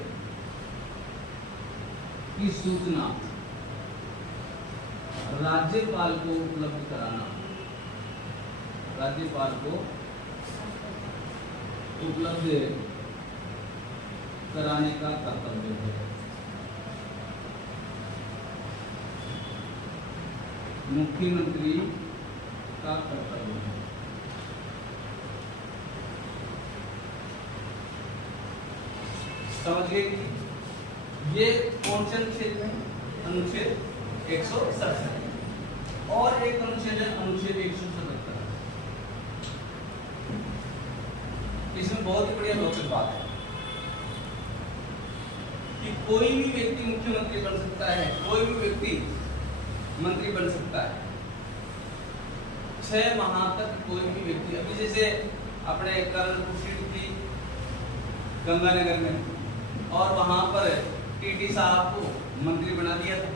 की सूचना राज्यपाल को उपलब्ध कराना। राज्यपाल को उपलब्ध कराने का कर्तव्य है। मुख्यमंत्री का कर्तव्य है। समझिए ये कौन से अनुच्छेद में? अनुच्छेद 167 और एक अनुच्छेद है अनुच्छेद 177। इसमें बहुत ही बढ़िया रोचक बात है कि कोई भी व्यक्ति मुख्यमंत्री बन सकता है, कोई भी व्यक्ति मंत्री बन सकता है। 6 माह तक कोई भी व्यक्ति, अभी जैसे अपने कर्नपुर सीट थी गंगानगर में और वहां पर टीटी साहब को मंत्री बना दिया था,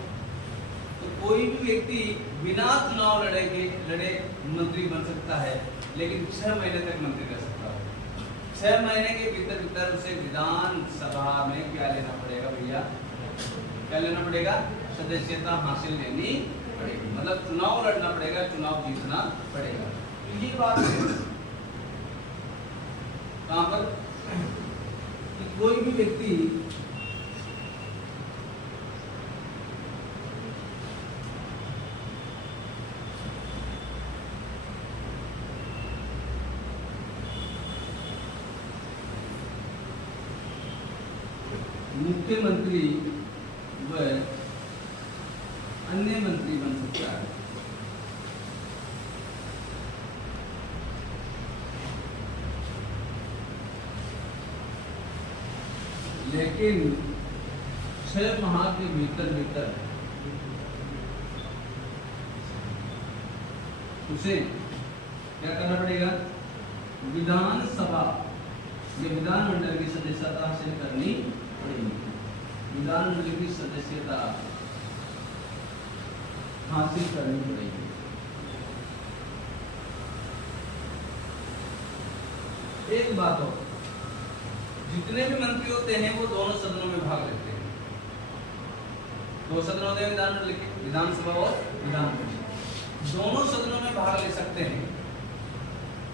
तो कोई भी व्यक्ति बिना चुनाव लड़े मंत्री बन सकता है, लेकिन 6 महीने तक मंत्री रह सकता है। 6 महीने के भीतर उसे विधानसभा में क्या लेना पड़ेगा भैया? क्या लेना पड़ेगा? सदस्यता हासिल लेनी पड़ेगी, मतलब चुनाव लड़ना पड़ेगा, चुनाव जीतना पड़ेगा। तो ये बात कहां पर कि कोई भी व्यक्ति मुख्यमंत्री व अन्य मंत्री बन सकता है। लेकिन 6 माह के भीतर उसे क्या करना पड़ेगा? विधानसभा या विधानमंडल की सदस्यता हासिल करनी पड़ेगी। विधानमंडल की सदस्यता हासिल करनी पड़ेगी। एक बात हो, जितने भी मंत्री होते हैं वो दोनों सदनों में भाग लेते हैं। 2 सदन होते हैं विधानमंडल के, विधानसभा और विधान परिषद। दोनों सदनों में भाग ले सकते हैं,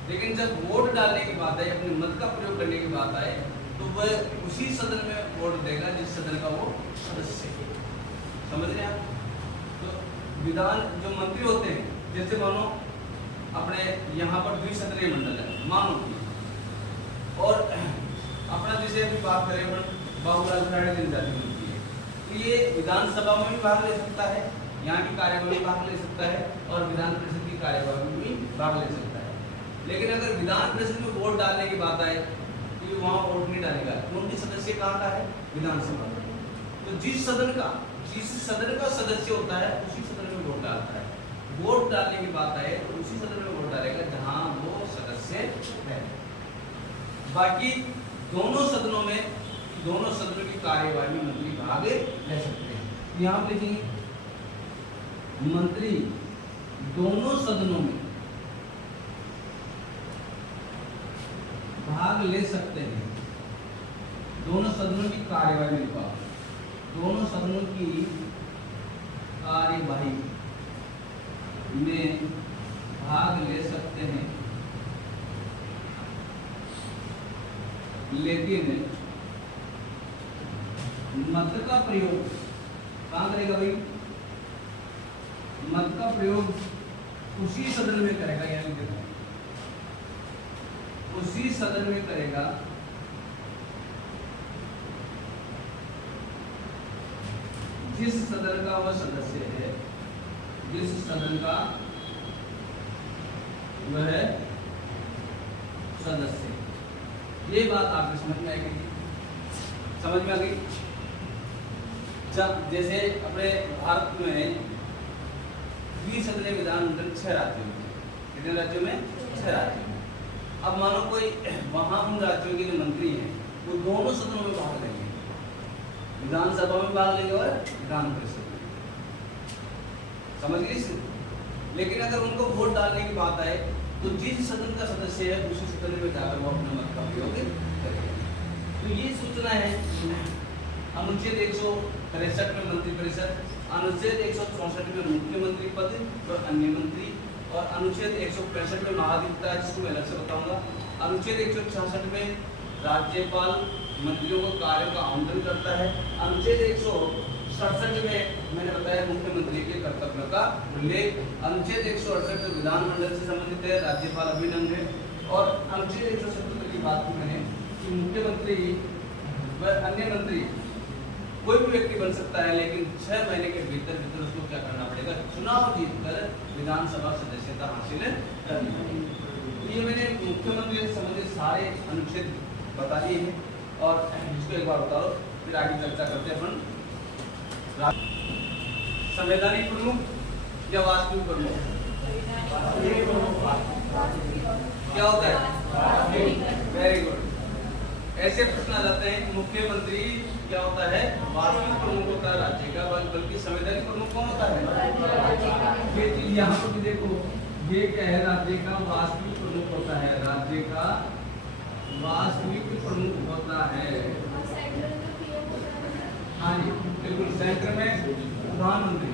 लेकिन जब वोट डालने की बात आए, अपने मत का प्रयोग करने की बात आए, तो वह उसी सदन में वोट देगा जिस सदन का वो सदस्य है। समझ रहे हैं आप? तो विधान जो मंत्री होते हैं, जैसे मानो अपने यहाँ पर द्विसदनीय मंडल है, मानो और अपना जैसे अभी बात करें बाबूलाल खराड़े जनजाति मंत्री है, तो ये विधानसभा में भी भाग ले सकता है, यहाँ की कार्यवाही में भाग ले सकता है, और विधान परिषद की कार्यवाही में भी भाग ले सकता है। लेकिन अगर विधान परिषद में वोट डालने की बात आए तो वहाँ वोट नहीं डालेगा, क्योंकि सदस्य कहाँ का है? विधानसभा का। तो जिस सदन का सदस्य होता है उसी सदन में वोट डालता है। वोट डालने की बात आए तो उसी सदन में वोट डालेगा जहाँ वो सदस्य है। बाकी दोनों सदनों की कार्यवाही में मंत्री भाग ले सकते हैं। यहाँ पे लिखेंगे मंत्री दोनों सदनों में भाग ले सकते हैं। दोनों सदनों की कार्यवाही में दोनों सदनों की कार्यवाही में भाग ले सकते हैं, लेकिन मत का प्रयोग कहाँ करेगा भाई? मत का प्रयोग उसी सदन में करेगा, यानी उसी सदन में करेगा जिस सदन का वह सदस्य है, जिस सदन का वह सदस्य। ये बात आपको समझ में आएगी? समझ में आ गई? जब जैसे अपने भारत में 20 सदनीय विधानमंडल 6 राज्यों में, कितने राज्यों में? 6 राज्यों में। अब मानो कोई वहां उन राज्यों के जो मंत्री हैं वो दोनों सदनों में भाग लेंगे, विधानसभा में भाग लेंगे और विधान परिषद में। समझ गए? लेकिन अगर उनको वोट डालने की बात आए तो जिस सदन का सदस्य है उसी सदन में जाकर वो अपना मत का प्रयोग करेगा। तो ये सूचना है अनुच्छेद 163 में मंत्री परिषद, अनुच्छेद 164 में मुख्यमंत्री पद और अन्य मंत्री, और अनुच्छेद 165 में महाधिवक्ता है जिसको मैं अलग से बताऊंगा। अनुच्छेद 166 में राज्यपाल मंत्रियों को कार्यों का आवंटन करता है। अनुच्छेद 167 में मैंने बताया मुख्यमंत्री के कर्तव्य का उल्लेख। अनुच्छेद 168 में विधानमंडल से संबंधित है, राज्यपाल अभिनंग है। और अनुच्छेद 177 की बात की मैंने कि मुख्यमंत्री व अन्य मंत्री कोई भी व्यक्ति बन सकता है, लेकिन 6 महीने के भीतर उसको क्या करना पड़ेगा? चुनाव जीतकर विधानसभा सदस्यता हासिल करनी पड़ेगी। ये मैंने मुख्यमंत्री से संबंधित सारे अनुच्छेद बता दिए हैं, और इसको एक बार बताओ, फिर आगे चर्चा करते हैं अपन। संवैधानिक प्रमुख या वास्तविक प्रमुख क्या होता है? Very good. ऐसे प्रश्न आ जाते हैं मुख्यमंत्री क्या होता है, वास्तविक प्रमुख होता है राज्य का, बल्कि संवैधानिक प्रमुख कौन होता है, ये चीज यहाँ पर भी देखो, ये क्या है, राज्य का वास्तविक प्रमुख होता है, राज्य का वास्तविक प्रमुख होता है। हाँ जी बिल्कुल, सेंटर में प्रधानमंत्री,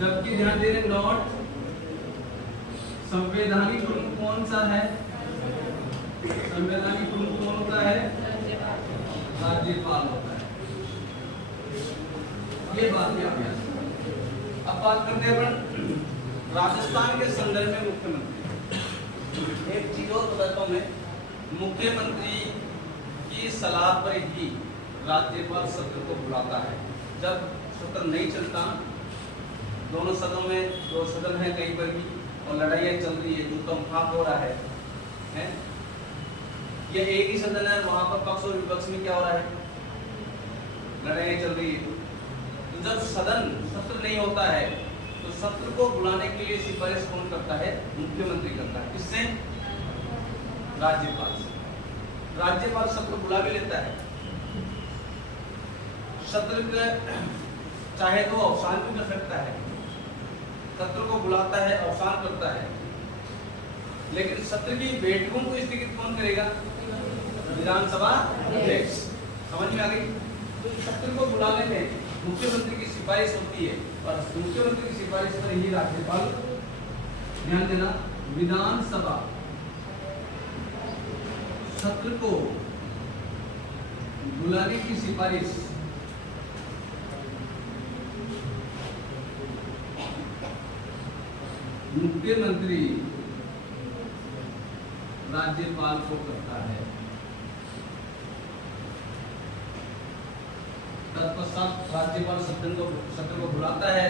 जबकि ध्यान दे रहे नॉट संवैधानिक प्रमुख कौन सा है, संवैधानिक प्रमुख कौन होता है, राज्यपाल होता है। ये बात क्या है। अब बात करते हैं अपन राजस्थान के संदर्भ में मुख्यमंत्री। एक चीज और बताता हूं मैं, मुख्यमंत्री की सलाह पर ही राज्यपाल सत्र को बुलाता है। जब सत्र नहीं चलता, दोनों सदनों में, दो सदन है कहीं पर भी और लड़ाइयाँ चल रही है, जुत्तम-फाक हो रहा है? ये एक ही सदन है, वहां पर पक्ष और विपक्ष में क्या हो रहा है, लड़ाइयाँ चल रही है। तो जब सदन सत्र नहीं होता है तो सत्र को बुलाने के लिए सिफारिश कौन करता है, मुख्यमंत्री करता है। किससे, राज्यपाल से। राज्यपाल सत्र बुला भी लेता है, सत्र के चाहे तो अवसान भी कर सकता है, सत्र को बुलाता है, अवसान करता है, लेकिन सत्र की बैठकों को स्थगित कौन करेगा, विधानसभा अध्यक्ष। समझ में आ गई। तो सत्र को बुलाने में मुख्यमंत्री की सिफारिश होती है और मुख्यमंत्री की सिफारिश पर ही राज्यपाल, ध्यान देना, विधानसभा सत्र को बुलाने की सिफारिश मुख्यमंत्री राज्यपाल को करता है। तत्पश्चात राज्यपाल सत्र को बुलाता है,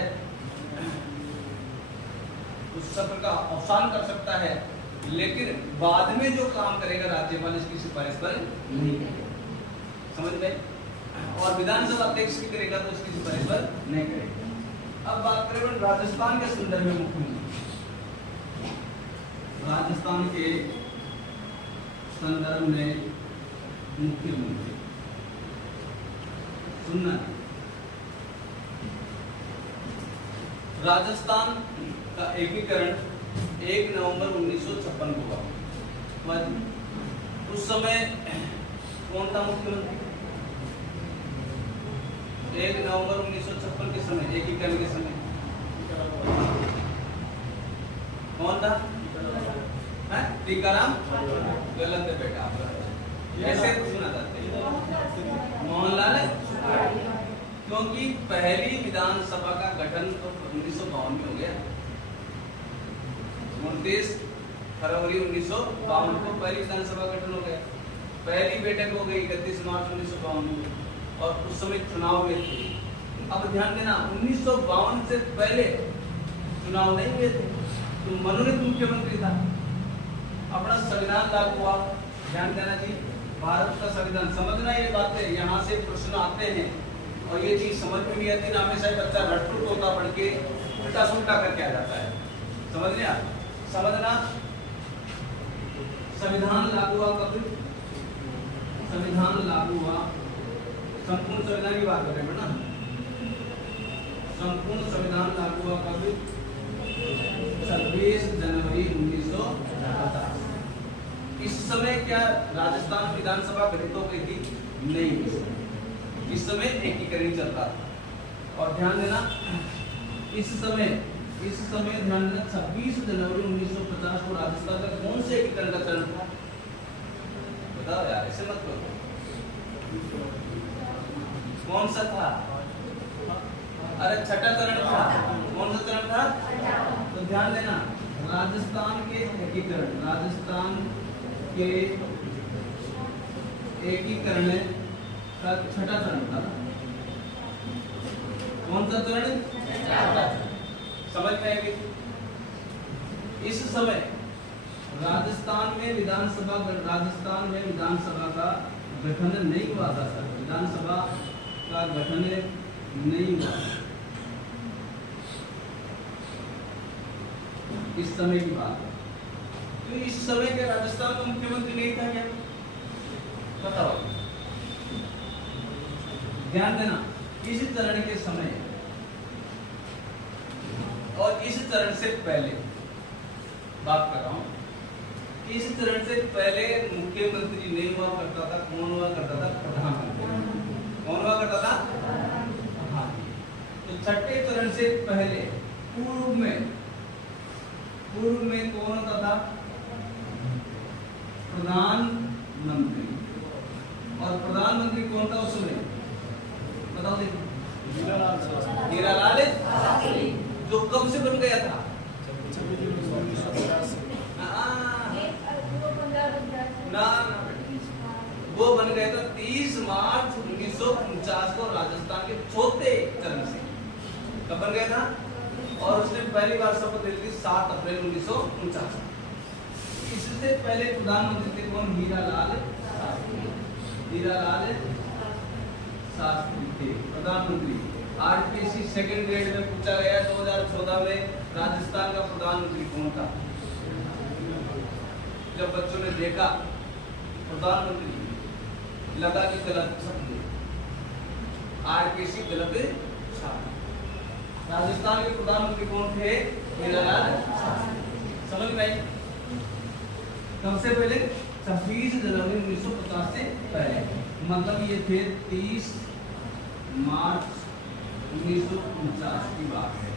उस सत्र का अवसान कर सकता है, लेकिन बाद में जो काम करेगा राज्यपाल इसकी सिफारिश पर नहीं करेगा। समझ गए। और विधानसभा अध्यक्ष की करेगा तो उसकी सिफारिश पर नहीं करेगा। अब बात करें राजस्थान के संदर्भ में मुख्यमंत्री। राजस्थान के संदर्भ में मुख्यमंत्री, सुनना, राजस्थान का एकीकरण 1 नवंबर 1956 को हुआ। उस समय कौन था मुख्यमंत्री? 1 नवंबर 1956 के समय, एकीकरण के समय कौन था? टीकाराम। गलत है बेटा, ऐसे सुना जाता है मोहनलाल, क्योंकि पहली विधानसभा का गठन तो 1952 में हो गया। 29 फरवरी 1952 को पहली विधानसभा गठन हो गया। पहली बैठक हो गई 31 मार्च 1952 और उस समय चुनाव हुए थे। अब ध्यान देना, 1952 से पहले चुनाव नहीं हुए थे, तो मनोनीत मुख्यमंत्री था। अपना संविधान लागू हुआ, ध्यान देना जी, भारत का संविधान। समझना ये बातें, यहाँ से प्रश्न आते हैं और ये चीज समझ में नहीं आती ना, हमेशा बच्चा रटपुट होता पढ़ के उल्टा सुल्टा करके आ जाता है। समझ लिया? समझना, संविधान लागू हुआ कब? संविधान लागू हुआ, संपूर्ण संविधान की बात करें ना, संपूर्ण संविधान लागू हुआ कब? 26 जनवरी 1950। इस समय क्या राजस्थान विधानसभा गठित हो गई थी? नहीं, इस समय एकीकरण चल रहा था। और ध्यान देना, इस समय ध्यान देना, 26 जनवरी 1950 को राजस्थान का कौन से एकीकरण का चरण था? बताओ यार, ऐसे मत करो। कौन सा था? अरे छठा चरण था। कौन सा चरण था? तो ध्यान देना, राजस्थान के एकीकरण, राजस्थान के एकीकरण का छठा चरण था। कौन सा चरण? समझ में आएगी। इस समय राजस्थान में विधानसभा का गठन नहीं हुआ था सर, विधानसभा का गठन नहीं हुआ। इस समय की बात है। तो इस समय के राजस्थान का मुख्यमंत्री नहीं था क्या? बताओ। ध्यान देना, इस चरण के समय और इस चरण से पहले बात कर रहा हूं, इस चरण से पहले मुख्यमंत्री नहीं हुआ करता था। कौन हुआ करता था? प्रधानमंत्री। कौन हुआ करता था? हाँ। तो छठे चरण से पहले पूर्व में कौन होता था? प्रधानमंत्री। और प्रधानमंत्री कौन था उस समय? बताओ देखो। हीरालाल शास्त्री, जो कब से बन गया था? ना, वो बन गया था 30 मार्च 1949 को राजस्थान के चौथे चरण से। कब बन गया था? और उसने पहली बार शपथ ली थी 7 अप्रैल 1949। इससे पहले प्रधानमंत्री थे कौन? हीरालाल शास्त्री थे प्रधानमंत्री। आरपीएससी सेकंड ग्रेड में पूछा गया 2014 में, राजस्थान का प्रधानमंत्री कौन था? जब बच्चों ने देखा प्रधानमंत्री, लगा कि गलत शब्द, आरपीएससी गलत छापा। राजस्थान के प्रधानमंत्री कौन थे? हीरालाल शास्त्री। समझ में आई? कब से पहले? 26 जनवरी 1950 से पहले। मतलब ये थे 30 मार्च 1949 की बात है।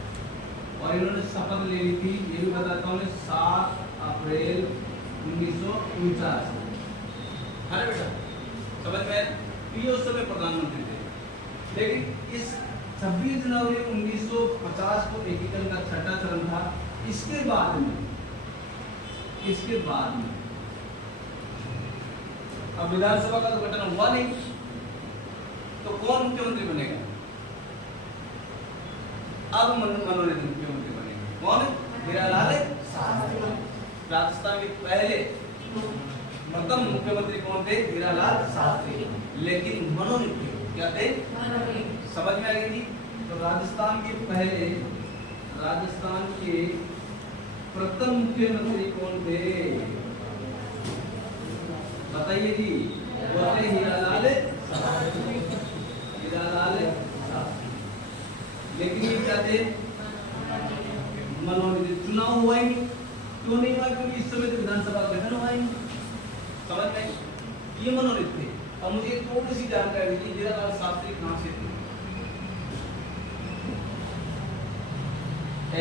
और इन्होंने शपथ ले ली थी, ये भी बताता हूँ, 7 अप्रैल 1949। है ना बेटा? समझ में? ये उस समय प्रधानमंत्री थे। लेकिन इस 26 जनवरी 1950 को एकीकरण का छठा चरण था। इसके बाद में अब विधानसभा का तो गठन हुआ नहीं, तो कौन मुख्यमंत्री बनेगा? अब मनोनीत मुख्यमंत्री बनेगा कौन? हीरालाल शास्त्री। राजस्थान के पहले प्रथम मुख्यमंत्री कौन थे? हीरालाल शास्त्री। लेकिन मनोनीत थे। क्या थे? समझ में आएगी? तो राजस्थान के प्रथम मुख्यमंत्री कौन थे? बताइए जी। वो थे हीरालाल शास्त्री। लेकिन ये क्या थे? मनोनीत। चुनाव हुआ ही नहीं। क्यों नहीं हुआ? क्योंकि इस समय तो विधानसभा का गठन हुआ ही नहीं। समझ में? ये मनोनीत थे। अब मुझे थोड़ी सी जानकारी दीजिए, हीरालाल शास्त्री कहाँ से थे?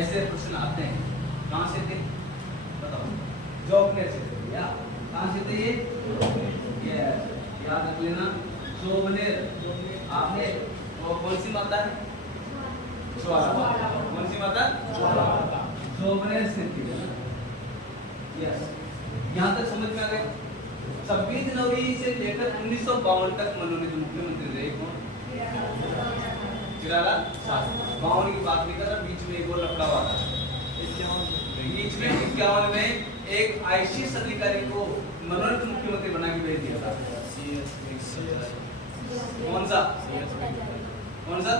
ऐसे प्रश्न आते हैं, कहाँ से थे? बताओ। जोबनेर से थे या कहाँ से थे? ये याद रख लेना, जोबनेर। आपने वो कौन सी माता है? ज्वाला। कौन सी माता? ज्वाला। जोबनेर से थी। यस, यहाँ तक समझ में आ गया। 26 जनवरी से लेकर 1952 तक मनोनीत मुख्यमंत्री रहे कौन? हीरालाल शास्त्री। 52 की बात नहीं कर रहा, बीच में एक और लफड़ा हुआ था। बीच में 51 में एक आईसीएस अधिकारी को मनोनीत मुख्यमंत्री बना के भेज दिया था। कौन सा?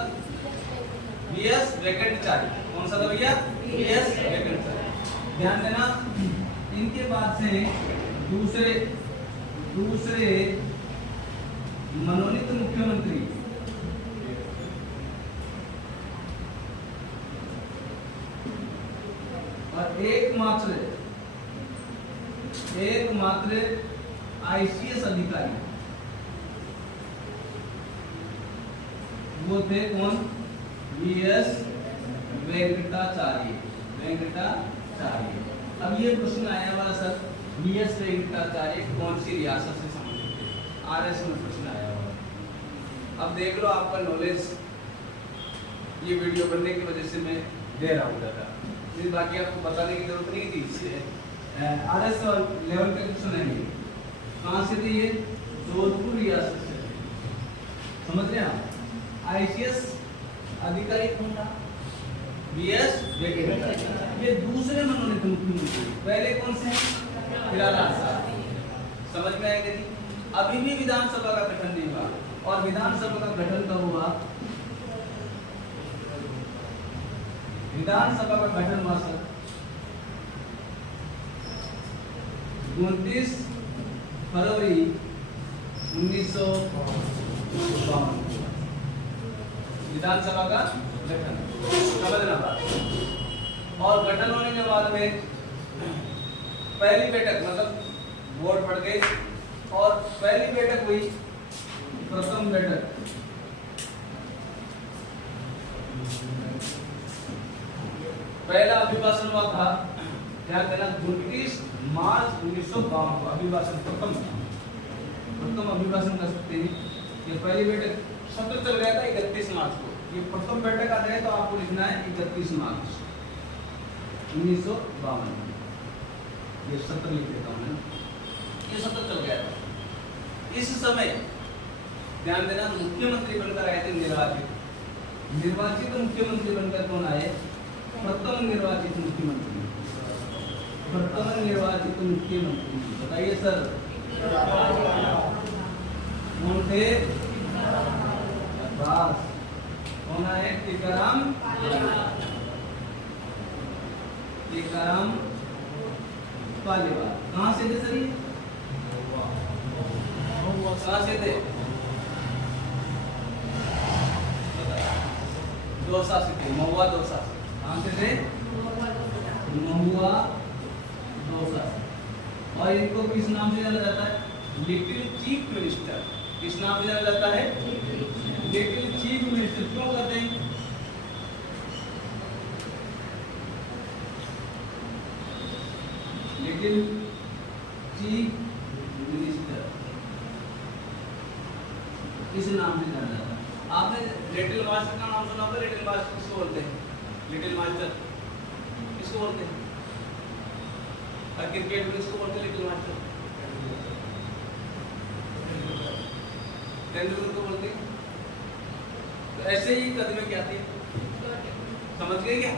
वीएस वेंकटाचार्य। कौन सा था भैया? वीएस वेंकटाचार्य। ध्यान देना, इनके बाद से दूसरे मनोनीत मुख्यमंत्री और एकमात्र आईसीएस अधिकारी वो थे कौन? वीएस वेंकटाचार्य। अब ये प्रश्न आया हुआ सर, वीएस वेंकटाचार्य कौन सी रियासत से संबंधित थे? आरएस में प्रश्न आया हुआ। अब देख लो आपका नॉलेज, ये वीडियो बनने की वजह से मैं दे रहा हूँ दादा, बाकी आपको बताने की जरूरत नहीं थी। आरएस लेवल पे कुछ नहीं। कहाँ से थे ये? जोधपुर रियासत से। समझ रहे हैं आप? आईसीएस अधिकारी कौन था? वीएस वेंकटाचार्य। ये दूसरे मनोनीत मुख्यमंत्री। पहले कौन से? हीरालाल शास्त्री। समझ में आएगा जी? अभी भी विधानसभा का गठन नहीं हुआ, और विधानसभा का गठन कब हुआ? विधानसभा का गठन हुआ सर 29 फरवरी 1952। विधानसभा का गठन, समझना बात। और गठन होने के बाद में पहली बैठक मतलब वोट पड़ गए और पहली बैठक हुई प्रथम बैठक। पहला अभिभाषण हुआ था, ध्यान देना, 29 मार्च 1952 को अभिभाषण प्रथम अभिभाषण कर सकते हैं। ये पहली बैठक सत्र चल गया था 31 मार्च को, ये प्रथम बैठक आ जाए तो आपको लिखना है 31 मार्च 1952। ये सत्र लिख देता हूं मैं, ये सत्र चल गया था। इस समय ध्यान देना, मुख्यमंत्री बनकर आए थे निर्वाचित मुख्यमंत्री बनकर कौन आए? प्रथम निर्वाचित मुख्यमंत्री। प्रथम निर्वाचित मुख्यमंत्री बताइए सर कौन थे? बस कौन है? टीकाराम पालीवाल। कहाँ से थे सर? कहाँ से थे? दौसा से थे, महुआ दौसा से। कहाँ से थे? महुआ दौसा से। और इनको किस नाम से जाना जाता है? Little chief minister. किस नाम से जाना जाता है? Little chief minister. क्यों कहते हैं? लिटिल चीफ मिनिस्टर इस नाम से जाना जाता है। आपने लिटिल मास्टर का नाम सुना होगा। लिटिल मास्टर किसको बोलते हैं? लिटिल मास्टर किसको बोलते हैं? और क्रिकेट में किसको बोलते हैं? लिटिल मास्टर तेंदुलकर को बोलते हैं। तो ऐसे ही कदम क्या थी, समझ गए क्या?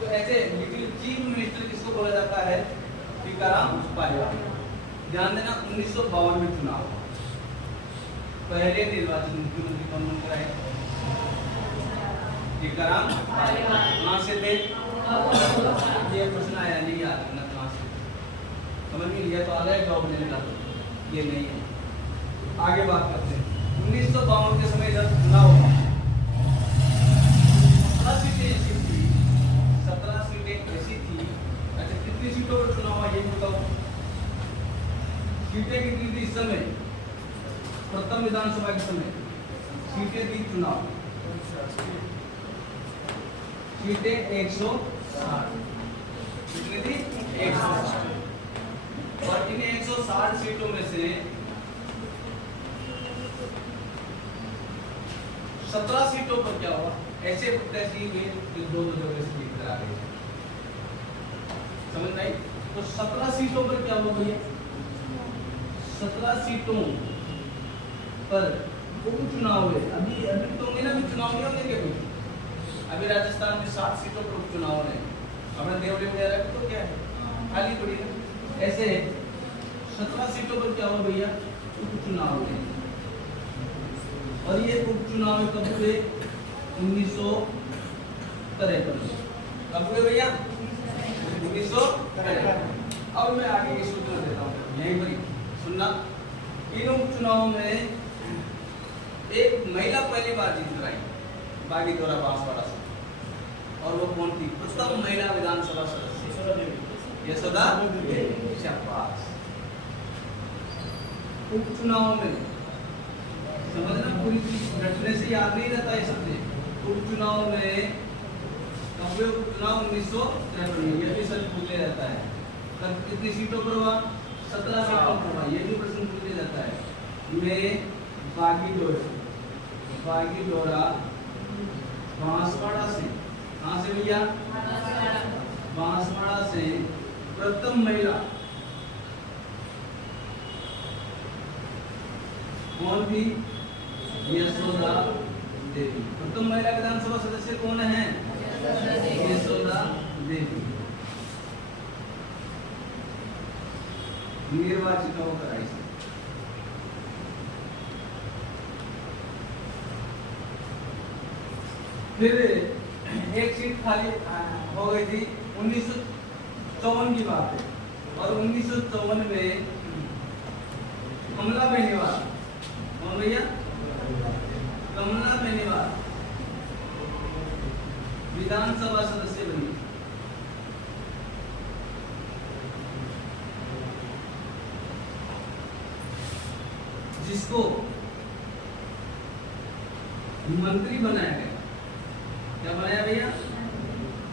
तो ऐसे लिटिल चीफ मिनिस्टर किसको बोला जाता है? टीकाराम पालीवाल। ध्यान देना, 1952 में चुनाव, पहले निर्वाचित मुख्यमंत्री कौन बनकर आए? टीकाराम पालीवाल। कहाँ से थे? ये प्रश्न आया नहीं, याद रखना कहाँ से, समझ में लिया तो आ गया, जॉब लेने का ये नहीं है। आगे बात करते हैं। 1952 के समय जब चुनाव हुआ, 17 सीटें ऐसी थी। 17 सीटें ऐसी थी। अच्छा, कितनी सीटों पर चुनाव हुआ ये बताओ? सीटें कितनी थी इस समय? प्रथम विधानसभा के समय सीटें थी चुनाव, सीटें 160। कितनी थी? 160। और इन 160 सीटों में से 17 सीटों पर क्या हुआ? ऐसे प्रत्याशी हुए जो दो जगह से जीत कर आ गए। समझ में आई? तो 17 सीटों पर क्या हुआ भैया? 17 सीटों पर उपचुनाव हुए। अभी तो होंगे ना, अभी चुनाव नहीं होंगे क्या कुछ? अभी राजस्थान में 7 सीटों पर उपचुनाव है। अपना देवरी वगैरह तो क्या है, खाली पड़ी है। ऐसे 17 सीटों पर क्या हुआ भैया? उपचुनाव हुए। और ये उपचुनाव कब हुए? 1953। कब हुए भैया? 1953। अब मैं आगे की सूचना देता हूँ, यहीं पर सुनना। इन उपचुनावों में एक महिला पहली बार जीत कर आई, बागीदोरा बांसवाड़ा से। और वो कौन थी? प्रथम महिला विधानसभा सदस्य यशोदा देवी। शाबाश। उपचुनाव में समझना, पूरी चीज रटने से याद नहीं रहता ये सब। उपचुनाव में कब हुए उपचुनाव? 1953 में। ये भी सर पूछे रहता है। तब कितनी सीटों पर हुआ? 17 सीटों पर हुआ। ये भी प्रश्न पूछे जाता है। में बागीदोरा बांसवाड़ा से, कहाँ से भैया? बांसवाड़ा से प्रथम महिला कौन थी? यशोदा देवी। प्रथम महिला विधानसभा सदस्य कौन है? यशोदा देवी। निर्वाचित होकर आई। फिर एक सीट खाली हो गई थी। 1954 की बात है। और 1954 में कमला बेनीवाल, कौन भैया? कमला बेनीवाल विधानसभा सदस्य बनी, जिसको मंत्री बनाया गया। क्या बनाया भैया?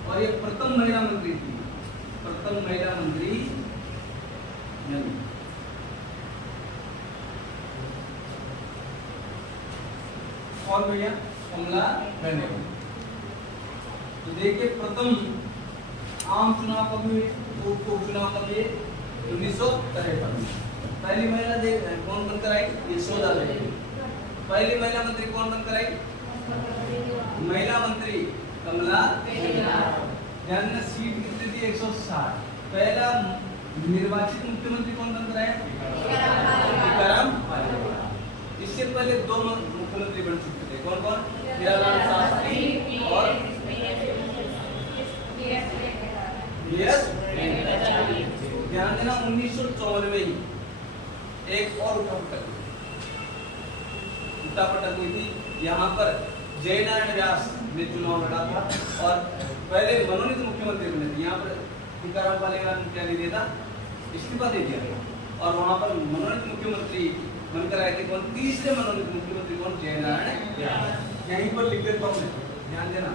और ये प्रथम महिला मंत्री थी, प्रथम महिला मंत्री बनी। और भैया कमला नेहरू। तो देखिए प्रथम आम चुनाव कब हुए, उपचुनाव कब हुए? 1953 में। पहली महिला कौन बनकर आई? यशोदा देवी। पहली महिला मंत्री कौन बनकर आई? महिला मंत्री कमला। जन सीट कितनी थी? 160। पहला निर्वाचित मुख्यमंत्री कौन बनकर आया? टीकाराम पालीवाल। इससे पहले दो मुख्यमंत्री बन चुके थे, कौन कौन? हीरालाल शास्त्री और ध्यान देना 1954 में ही एक और उठापटक हुई थी। यहाँ पर जयनारायण व्यास ने चुनाव लड़ा था और पहले मनोनीत मुख्यमंत्री बने थे। यहाँ पर टीकाराम पालीवाल ने क्या दिया था? इस्तीफा दे दिया और वहाँ पर मनोनीत मुख्यमंत्री बनकर आए थे कौन? तीसरे मनोनीत मुख्यमंत्री कौन? जयनारायण व्यास। यहीं पर लिख देता हूँ, ध्यान देना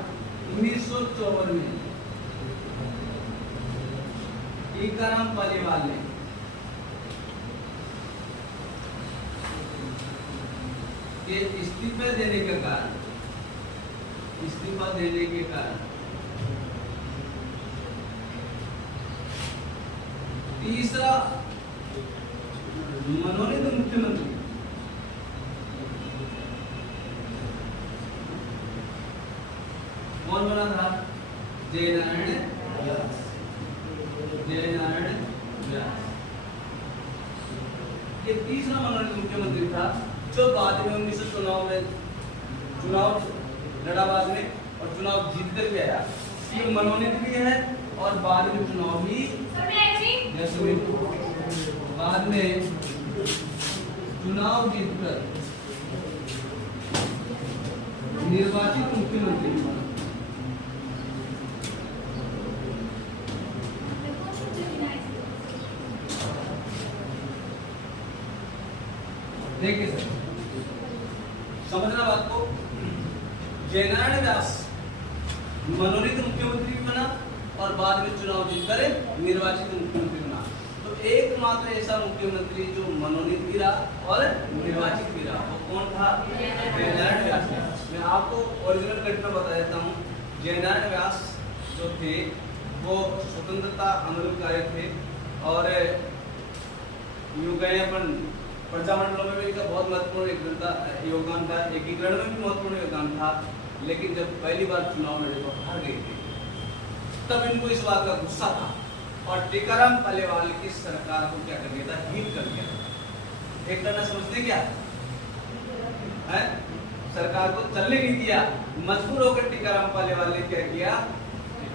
1954 में टीकाराम पालीवाल ने के इस्तीफा देने के कारण तीसरा मनोनीत मुख्यमंत्री कौन बना था? जयनारायण व्यास। ये तीसरा मनोनीत मुख्यमंत्री था जो बाद में 1994 में चुनाव लड़ा बाद में और चुनाव जीत कर भी आया। ये मनोनीत भी है और बाद में चुनाव भी बाद में चुनाव जीतकर निर्वाचित मुख्यमंत्री बना। देखिए सर, समझना बात को। जयनारायण व्यास मनोनीत मुख्यमंत्री भी बना और बाद में चुनाव जीतकर निर्वाचित मुख्यमंत्री बना। तो एकमात्र ऐसा मुख्यमंत्री जो मनोनीत भी रहा और निर्वाचित भी रहा, वो कौन था? जयनारायण व्यास। मैं आपको ओरिजिनल घटना बता देता हूँ। जयनारायण व्यास जो थे वो स्वतंत्रता आंदोलनकारी थे और यूं कहें अपन प्रजामंडलों में भी इनका बहुत महत्वपूर्ण योगदान था, एकीकरण में भी महत्वपूर्ण योगदान था। लेकिन जब पहली बार चुनाव लड़े तो हार गए थे, तब इनको इस बात का गुस्सा था और टीकाराम पालीवाल की सरकार को क्या कर दिया था? हीट कर दिया था। एक करना समझते क्या है? सरकार को चलने नहीं दिया। मजबूर होकर टीकाराम पालीवाल ने क्या किया?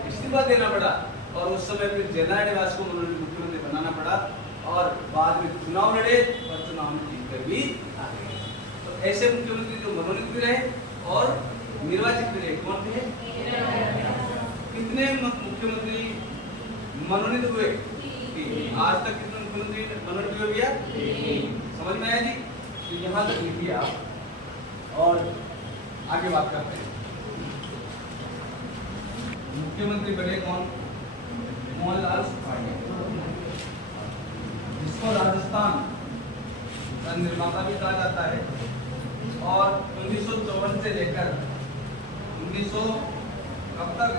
इस्तीफा देना पड़ा और उस समय फिर जयनारायण व्यास को मनोनीत मुख्यमंत्री बनाना पड़ा और बाद में चुनाव लड़े और चुनाव में जीतकर भी आ गए। तो ऐसे मुख्यमंत्री जो मनोनीत भी रहे और निर्वाचित भी रहे कौन थे? कितने मुख्यमंत्री मनोनीत हुए? आज तक कितने मुख्यमंत्री मनोनीत हुए भैया? समझ में आया जी? तो यहाँ तक लिखिए आप और आगे बात करते हैं। मुख्यमंत्री बने कौन? मोहनलाल सुखाड़िया, जिसको राजस्थान का निर्माता भी कहा जाता है और 1954 से लेकर 1900 कब तक?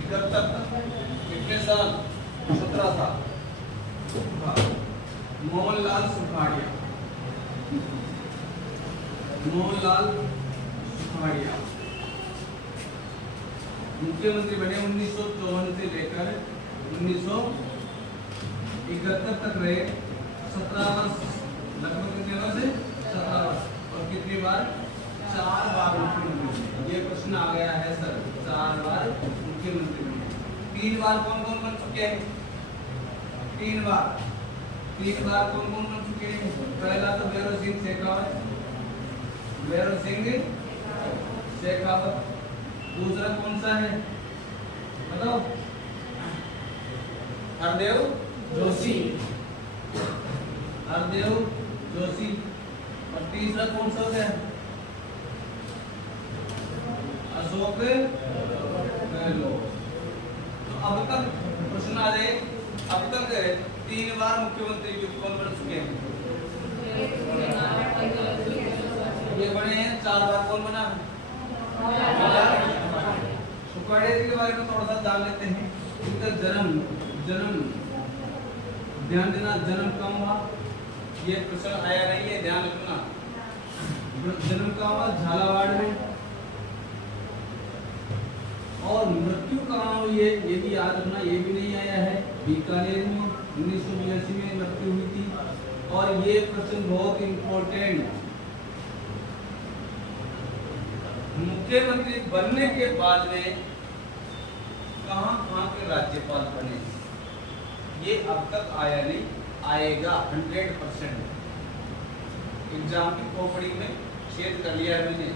71 तक। कितने साल? 17 साल। मोहनलाल सुखाड़िया, मुख्यमंत्री बने 1954 से लेकर 1971 तक रहे। 17 वर्ष, लगभग कितने वर्ष? 17 वर्ष। और कितनी बार? 4 बार मुख्यमंत्री। ये प्रश्न आ गया है सर, 4 बार मुख्यमंत्री बने। 3 बार कौन कौन बन चुके हैं? 3 बार कौन कौन बन चुके हैं? पहला तो भैरव सिंह शेखावत, दूसरा कौन सा है बताओ? हरदेव जोशी, हरदेव जोशी। और तीसरा कौन सा है? अशोक गहलोत। तो अब तक प्रश्न आ जाए, अब तक 3 बार मुख्यमंत्री कौन बन चुके हैं? ये बने हैं। 4 बार कौन बना? सुखाड़े जी के बारे में थोड़ा सा जान लेते हैं। इनका जन्म ध्यान देना, जन्म कब हुआ? ये प्रश्न आया नहीं है, ध्यान रखना। जन्म कब हुआ? झालावाड़ में। और मृत्यु कहाँ हुई है ये भी याद रखना, ये भी नहीं आया है। बीकानेर में 1982 में मृत्यु हुई थी। और ये प्रश्न बहुत इंपॉर्टेंट, मुख्यमंत्री बनने के बाद में कहाँ के राज्यपाल बने, ये अब तक आया नहीं, आएगा 100%। एग्जाम की खोपड़ी में छेद कर लिया है मैंने,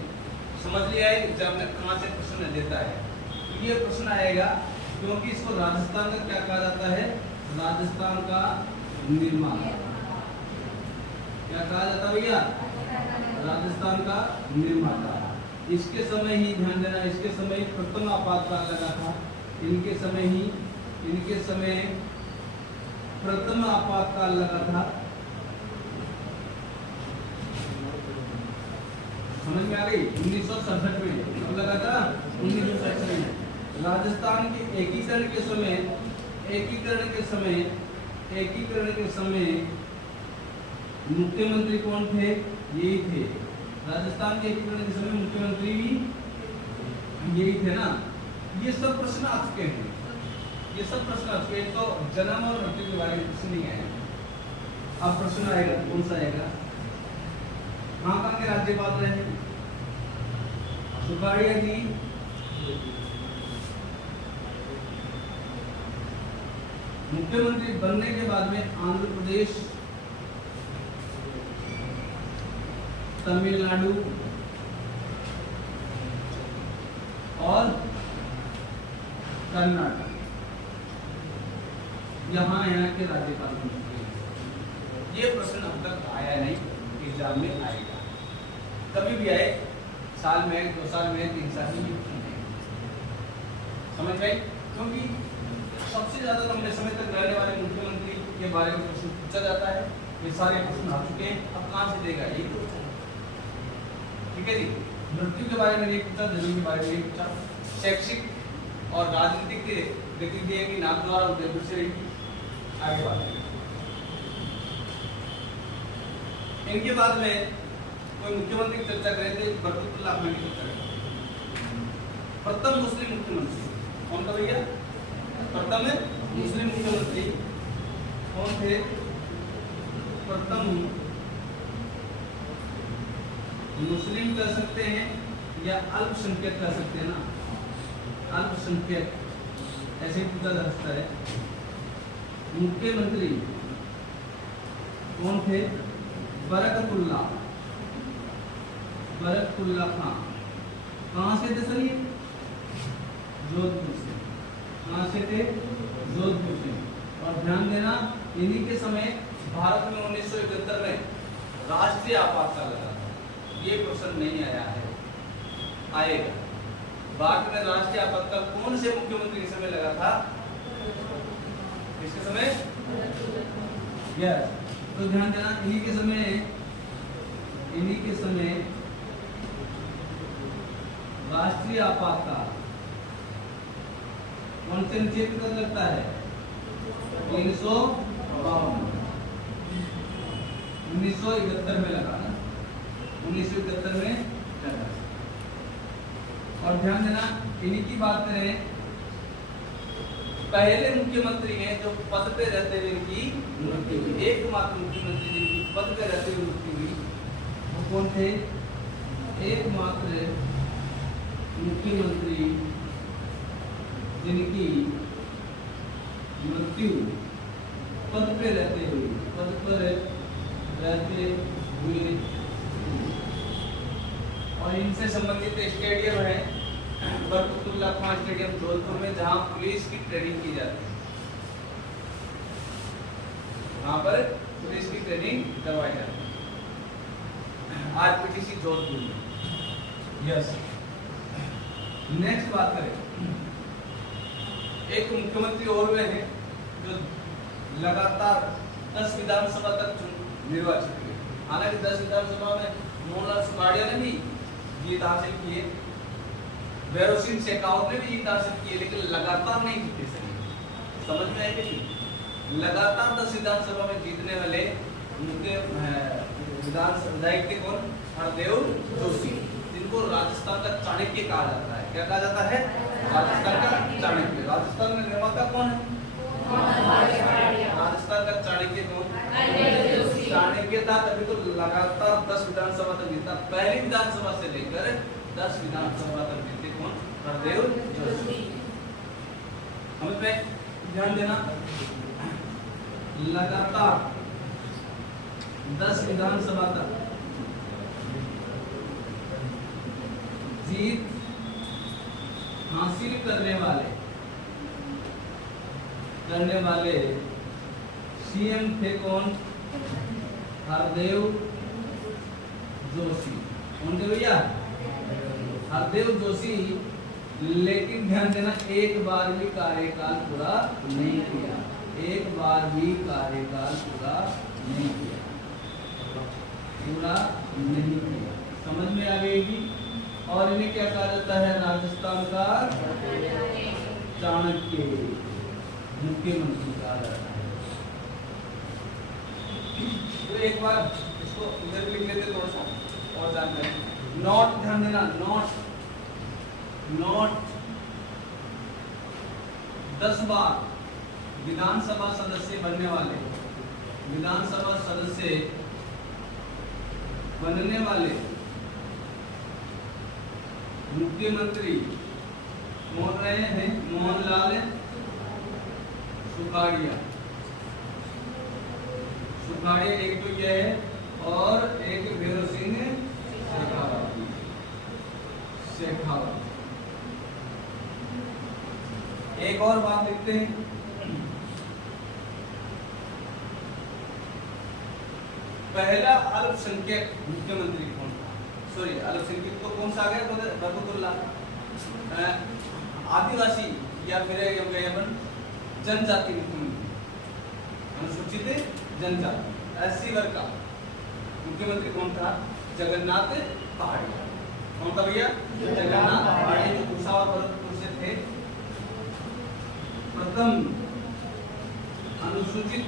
समझ लिया है एग्जाम में कहाँ से प्रश्न देता है। तो ये प्रश्न आएगा क्योंकि इसको राजस्थान का क्या कहा जाता है? राजस्थान का निर्माता। क्या कहा जाता है भैया? राजस्थान का निर्माता। इसके समय ही ध्यान देना, इसके समय ही प्रथम आपातकाल लगा था। इनके समय प्रथम आपातकाल लगा था। समझ में आ गई? 1967 में कब लगा था? 1967 में। राजस्थान के एकीकरण के समय मुख्यमंत्री कौन थे? यही थे। राजस्थान के एकीकरण के समय मुख्यमंत्री भी यही थे ना। ये सब प्रश्न आ चुके हैं, ये सब प्रश्न आ चुके हैं। तो जन्म और मृत्यु के बारे में प्रश्न नहीं आया। अब प्रश्न आएगा, कौन सा आएगा? कहाँ के राज्यपाल रहे? सुखाड़िया जी, मुख्यमंत्री बनने के बाद में आंध्र प्रदेश, तमिलनाडु और कर्नाटक, यहाँ के राज्यपाल बन चुके हैं। ये प्रश्न अब तक आया नहीं, एग्जाम में आएगा। कभी भी आए, साल में, 2 साल में, 3 साल में, समझ गए? क्योंकि सबसे ज्यादा लंबे समय तक रहने वाले मुख्यमंत्री के बारे में प्रश्न पूछा जाता है। ये सारे प्रश्न आ चुके हैं, अब कहाँ से देगा? ये तो ठीक है जी। मृत्यु के बारे में नहीं पूछा, जमीन के बारे में नहीं पूछा। शैक्षिक और राजनीतिक गतिविधियां की नाम द्वारा उदयपुर से आगे बात करें। इनके बाद में कोई मुख्यमंत्री की चर्चा करें तो बरकतुल्लाह अहमद की चर्चा करें। प्रथम मुस्लिम मुख्यमंत्री कौन था भैया? प्रथम मुस्लिम मुख्यमंत्री कौन थे? प्रथम मुस्लिम कह सकते हैं या अल्पसंख्यक कह सकते हैं ना, अल्पसंख्यक ऐसे ही पूछा जा सकता है। मुख्यमंत्री कौन थे? बरकतुल्लाह खां। कहाँ से थे सर ये? जोधपुर से। कहाँ से थे? जोधपुर से। और ध्यान देना, इन्हीं के समय भारत में 1971 में राष्ट्रीय आपातकाल लगा था। ये प्रश्न नहीं आया है, आएगा। भारत में राष्ट्रीय आपातकाल कौन से मुख्यमंत्री के समय लगा था? किसके समय? यस। तो ध्यान देना, इन्हीं के समय राष्ट्रीय आपातकाल कौन से निश्चित कर लगता है? 1971 में लगा ना, 1971 में लगा। और ध्यान देना, इन्हीं की बात करें, पहले मुख्यमंत्री हैं जो पद पे रहते हुए इनकी मृत्यु हुई। एकमात्र मुख्यमंत्री जिनकी पद पे रहते हुए मृत्यु हुई वो कौन थे? एकमात्र मुख्यमंत्री जिनकी मृत्यु पद पे रहते हुए और इनसे संबंधित स्टेडियम है बरकतुल्लाह खान स्टेडियम जोधपुर में, जहां पुलिस की ट्रेनिंग की जाती है, वहां पर पुलिस की ट्रेनिंग करवाई जाती है, आरपीटीसी जोधपुर में। यस, नेक्स्ट बात करें, एक मुख्यमंत्री और वे हैं जो लगातार 10 विधानसभा तक निर्वाचित हुए। हालांकि 10 विधानसभा में मोहनलाल सुखाड़िया ने भी जीत हासिल की है, भैरव सिंह शेखावत ने भी जीत हासिल की है, लेकिन लगातार नहीं जीते सके। समझ में आए कि नहीं? लगातार 10 विधानसभा में जीतने वाले उनके विधायक थे कौन? हरदेव जोशी, जिनको राजस्थान का चाणक्य कहा जाता है। क्या कहा जाता है? राजस्थान का चाणक्य। राजस्थान में निर्माता कौन है? राजस्थान का चाणक्य कौन? चाणक्य था, तभी तो लगातार 10 विधानसभा तक जीता। पहली विधानसभा से लेकर 10 विधानसभा तक जीते कौन? हरदेव जोशी। समझ में? ध्यान देना, लगातार 10 विधानसभा तक जीत हासिल करने वाले सीएम थे कौन? हरदेव जोशी। कौन थे भैया? हरदेव जोशी। लेकिन ध्यान देना, एक बार भी कार्यकाल पूरा नहीं किया, एक बार भी कार्यकाल पूरा नहीं किया, पूरा नहीं किया। समझ में आ गई? और इन्हें क्या कहा जाता है? राजस्थान का चाणक्य, मुख्यमंत्री कहा जाता है। तो एक बार इसको इधर लिख लेते थोड़ा सा और जानते हैं। नोट, ध्यान देना, नोट 10 बार विधानसभा सदस्य बनने वाले, विधानसभा सदस्य बनने वाले मुख्यमंत्री कौन रहे हैं? मोहनलाल सुखाड़िया। सुखाड़िया एक तो यह है और एक भैरव सिंह शेखावत। एक और बात लिखते हैं, पहला अल्पसंख्यक मुख्यमंत्री कौन था? सॉरी, अल्पसंख्यक तो कौन सा आ गया? बरकतुल्लाह। आदिवासी या फिर जनजाति मुख्यमंत्री, अनुसूचित जनजाति एससी वर्ग का मुख्यमंत्री कौन था? जगन्नाथ पहाड़िया। कौन था भैया? जगन्नाथ पहाड़िया, जो भूसावल भरतपुर से थे। प्रथम अनुसूचित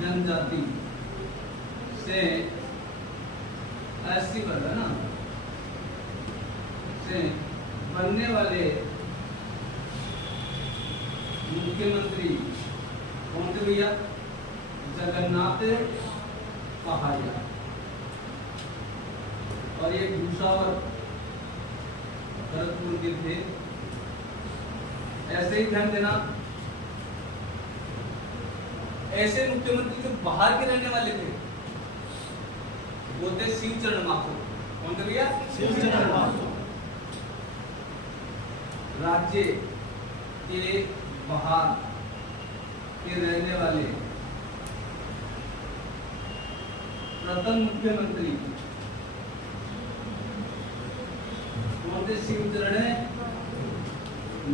जनजाति से एससी वर्ग है ना, से बनने वाले मुख्यमंत्री कौन थे भैया? जगन्नाथ पहाड़िया। और ये भूसावल भरतपुर के थे। ऐसे ही ध्यान देना, ऐसे मुख्यमंत्री जो बाहर के रहने वाले थे वो थे शिवचरण माथुर। कौन थे भैया? शिवचरण माथुर। राज्य के बाहर के रहने वाले प्रथम मुख्यमंत्री कौन थे? शिवचरण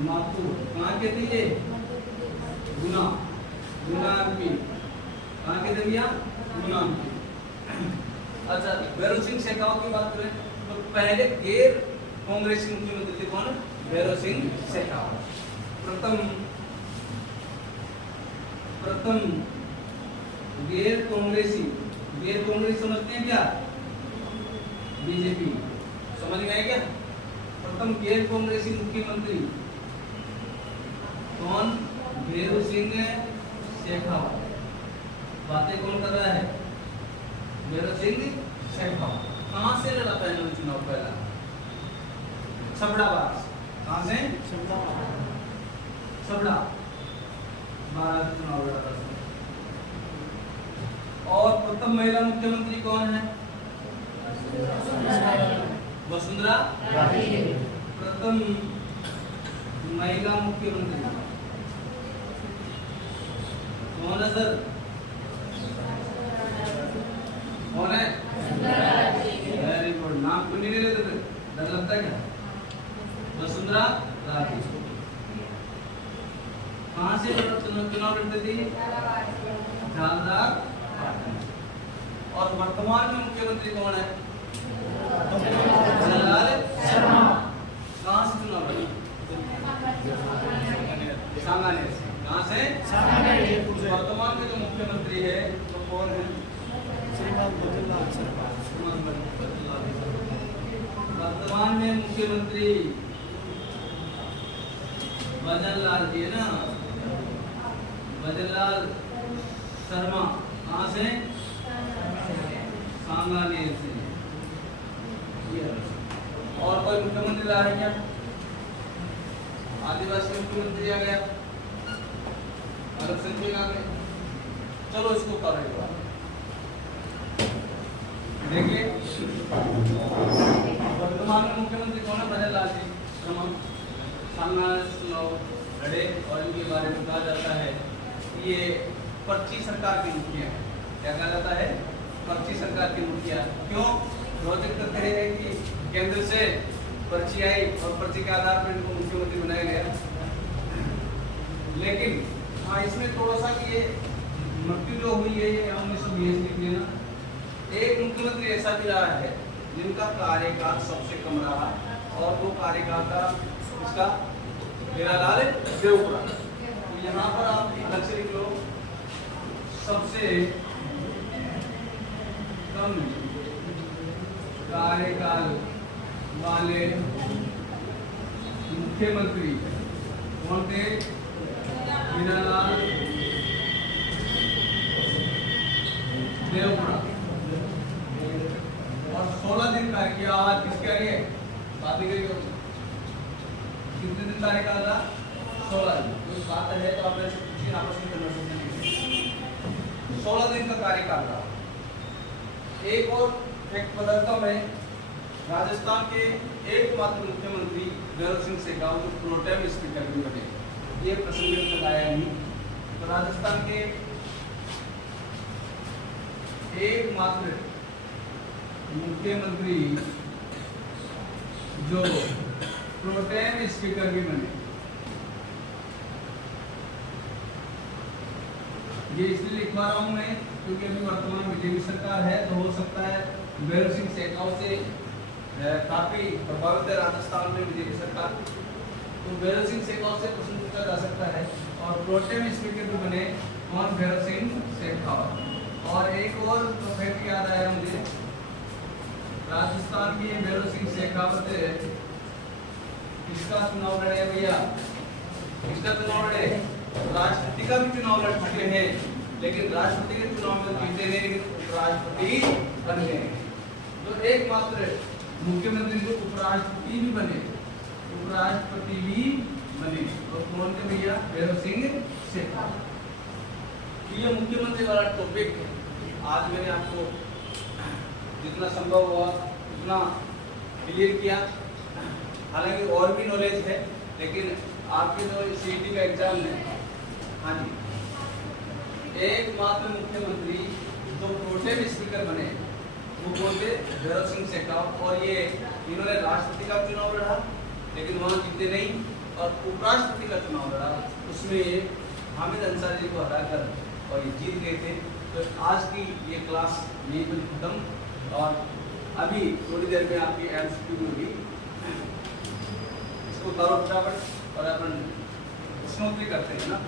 माथुर। कहाँ के थे ये? गुना एमपी। कहाँ के थे भैया? गुना एमपी। अच्छा, भैरव सिंह शेखावत की बात करें तो पहले गैर कांग्रेसी मुख्यमंत्री थे कौन? भैरव सिंह शेखावत। प्रथम गैर कांग्रेसी समझते हैं क्या? बीजेपी। समझ में आया क्या? प्रथम गैर कांग्रेसी मुख्यमंत्री कौन? भैरव सिंह शेखावत। बातें कौन कर रहा है? भैरव सिंह शेखावत। कहां से लड़ा था इन्होंने चुनाव? पहला छबड़ा। कहां से? छबड़ा 12 चुनाव लड़ा था। और प्रथम महिला मुख्यमंत्री कौन है? वसुंधरा राजे। प्रथम महिला मुख्यमंत्री कौन है सर? कौन है? Very good. नाम क्यों नहीं लेते थे? डर लगता है क्या? वसुंधरा राजे। कहाँ से चुनाव लड़ती थी? झालदार पाटन। और वर्तमान में मुख्यमंत्री कौन है? जनरल शर्मा। कहाँ से चुनाव लड़ी? सांगानेर से। कहाँ से? सांगानेर। वर्तमान में जो मुख्यमंत्री है वो कौन है? श्रीमान भजनलाल शर्मा। वर्तमान में मुख्यमंत्री भजनलाल जी है ना, भजनलाल शर्मा। कहाँ से? सांगानेर से। और कोई मुख्यमंत्री रहा है क्या? आदिवासी मुख्यमंत्री आ गया, अल्पसंख्यक आ गए। चलो इसको करो एक बार। देखिए वर्तमान में मुख्यमंत्री कौन है? भजनलाल जी शर्मा। सांगानेर चुनाव लड़े और इनके बारे में कहा जाता है कि ये पर्ची सरकार की मुखिया है। क्या कहा जाता है? पर्ची सरकार की मुखिया। क्यों? प्रोजेक्ट करते हैं कि केंद्र से पर्ची आई और पर्ची के आधार पर इनको मुख्यमंत्री बनाया गया। लेकिन हाँ, इसमें थोड़ा सा कि ये मृत्यु जो हुई है ये 1920 लिख लेना। एक मुख्यमंत्री ऐसा भी रहा है जिनका कार्यकाल सबसे कम रहा और वो कार्यकाल था इसका हीरालाल देवपुरा। तो यहाँ पर आप अलग से लिख लो, सबसे कम कार्यकाल वाले मुख्यमंत्री कौन थे? हीरालाल देवपुरा। और 16 दिन कार्य किया। आज किसके लिए बात नहीं करेंगे? कितने दिन कार्यकाल रहा? 16 दिन। तो बात है तो आपने पूछिए, आपस में कन्वर्सेशन कीजिए। 16 दिन का कार्यकाल रहा। एक और फैक्ट बताता हूं मैं, राजस्थान के एकमात्र मुख्यमंत्री भैरव सिंह शेखावत जो प्रोटेम स्पीकर भी बने। ये प्रसंग तक आया नहीं। तो राजस्थान के एकमात्र मुख्यमंत्री जो प्रोटेम स्पीकर भी बने, ये इसलिए लिखवा रहा हूं मैं क्योंकि अभी वर्तमान बीजेपी सरकार है, तो हो सकता है भैरव सिंह शेखावत से काफी प्रभावित है राजस्थान में बीजेपी सरकार। तो भैरव सिंह शेखावत से प्रश्न पूछा जा सकता है। और प्रोटेम स्पीकर भी बने कौन? भैरव सिंह शेखावत। और एक और फैक्ट याद आया मुझे, राजस्थान की भैरव सिंह शेखावत किसका चुनाव लड़े भैया? किसका चुनाव लड़े? राष्ट्रपति का भी चुनाव लड़ चुके हैं, लेकिन राष्ट्रपति के चुनाव में जीते नहीं, लेकिन उपराष्ट्रपति बन गए। तो एकमात्र मुख्यमंत्री जो उपराष्ट्रपति भी बने, उपराष्ट्रपति भी बने, और कौन थे भैया? भैरव सिंह शेखावत। ये मुख्यमंत्री वाला टॉपिक आज मैंने आपको जितना संभव हुआ उतना क्लियर किया। हालांकि और भी नॉलेज है, लेकिन आपके जो सीईटी का एग्जाम है, हाँ जी, एकमात्र मुख्यमंत्री जो प्रोटेम स्पीकर बने वो कौन थे? भैरव सिंह शेखावत। और ये इन्होंने राष्ट्रपति का चुनाव लड़ा, लेकिन वहाँ जीते नहीं, और उपराष्ट्रपति का चुनाव लड़ा, उसमें हामिद अंसारी जी को हराकर और ये जीत गए थे। तो आज की ये क्लास यहीं पर खत्म, और अभी थोड़ी देर में आपकी एमसीक्यू होगी, इसको करो फटाफट और अपन स्मूथली करते हैं ना।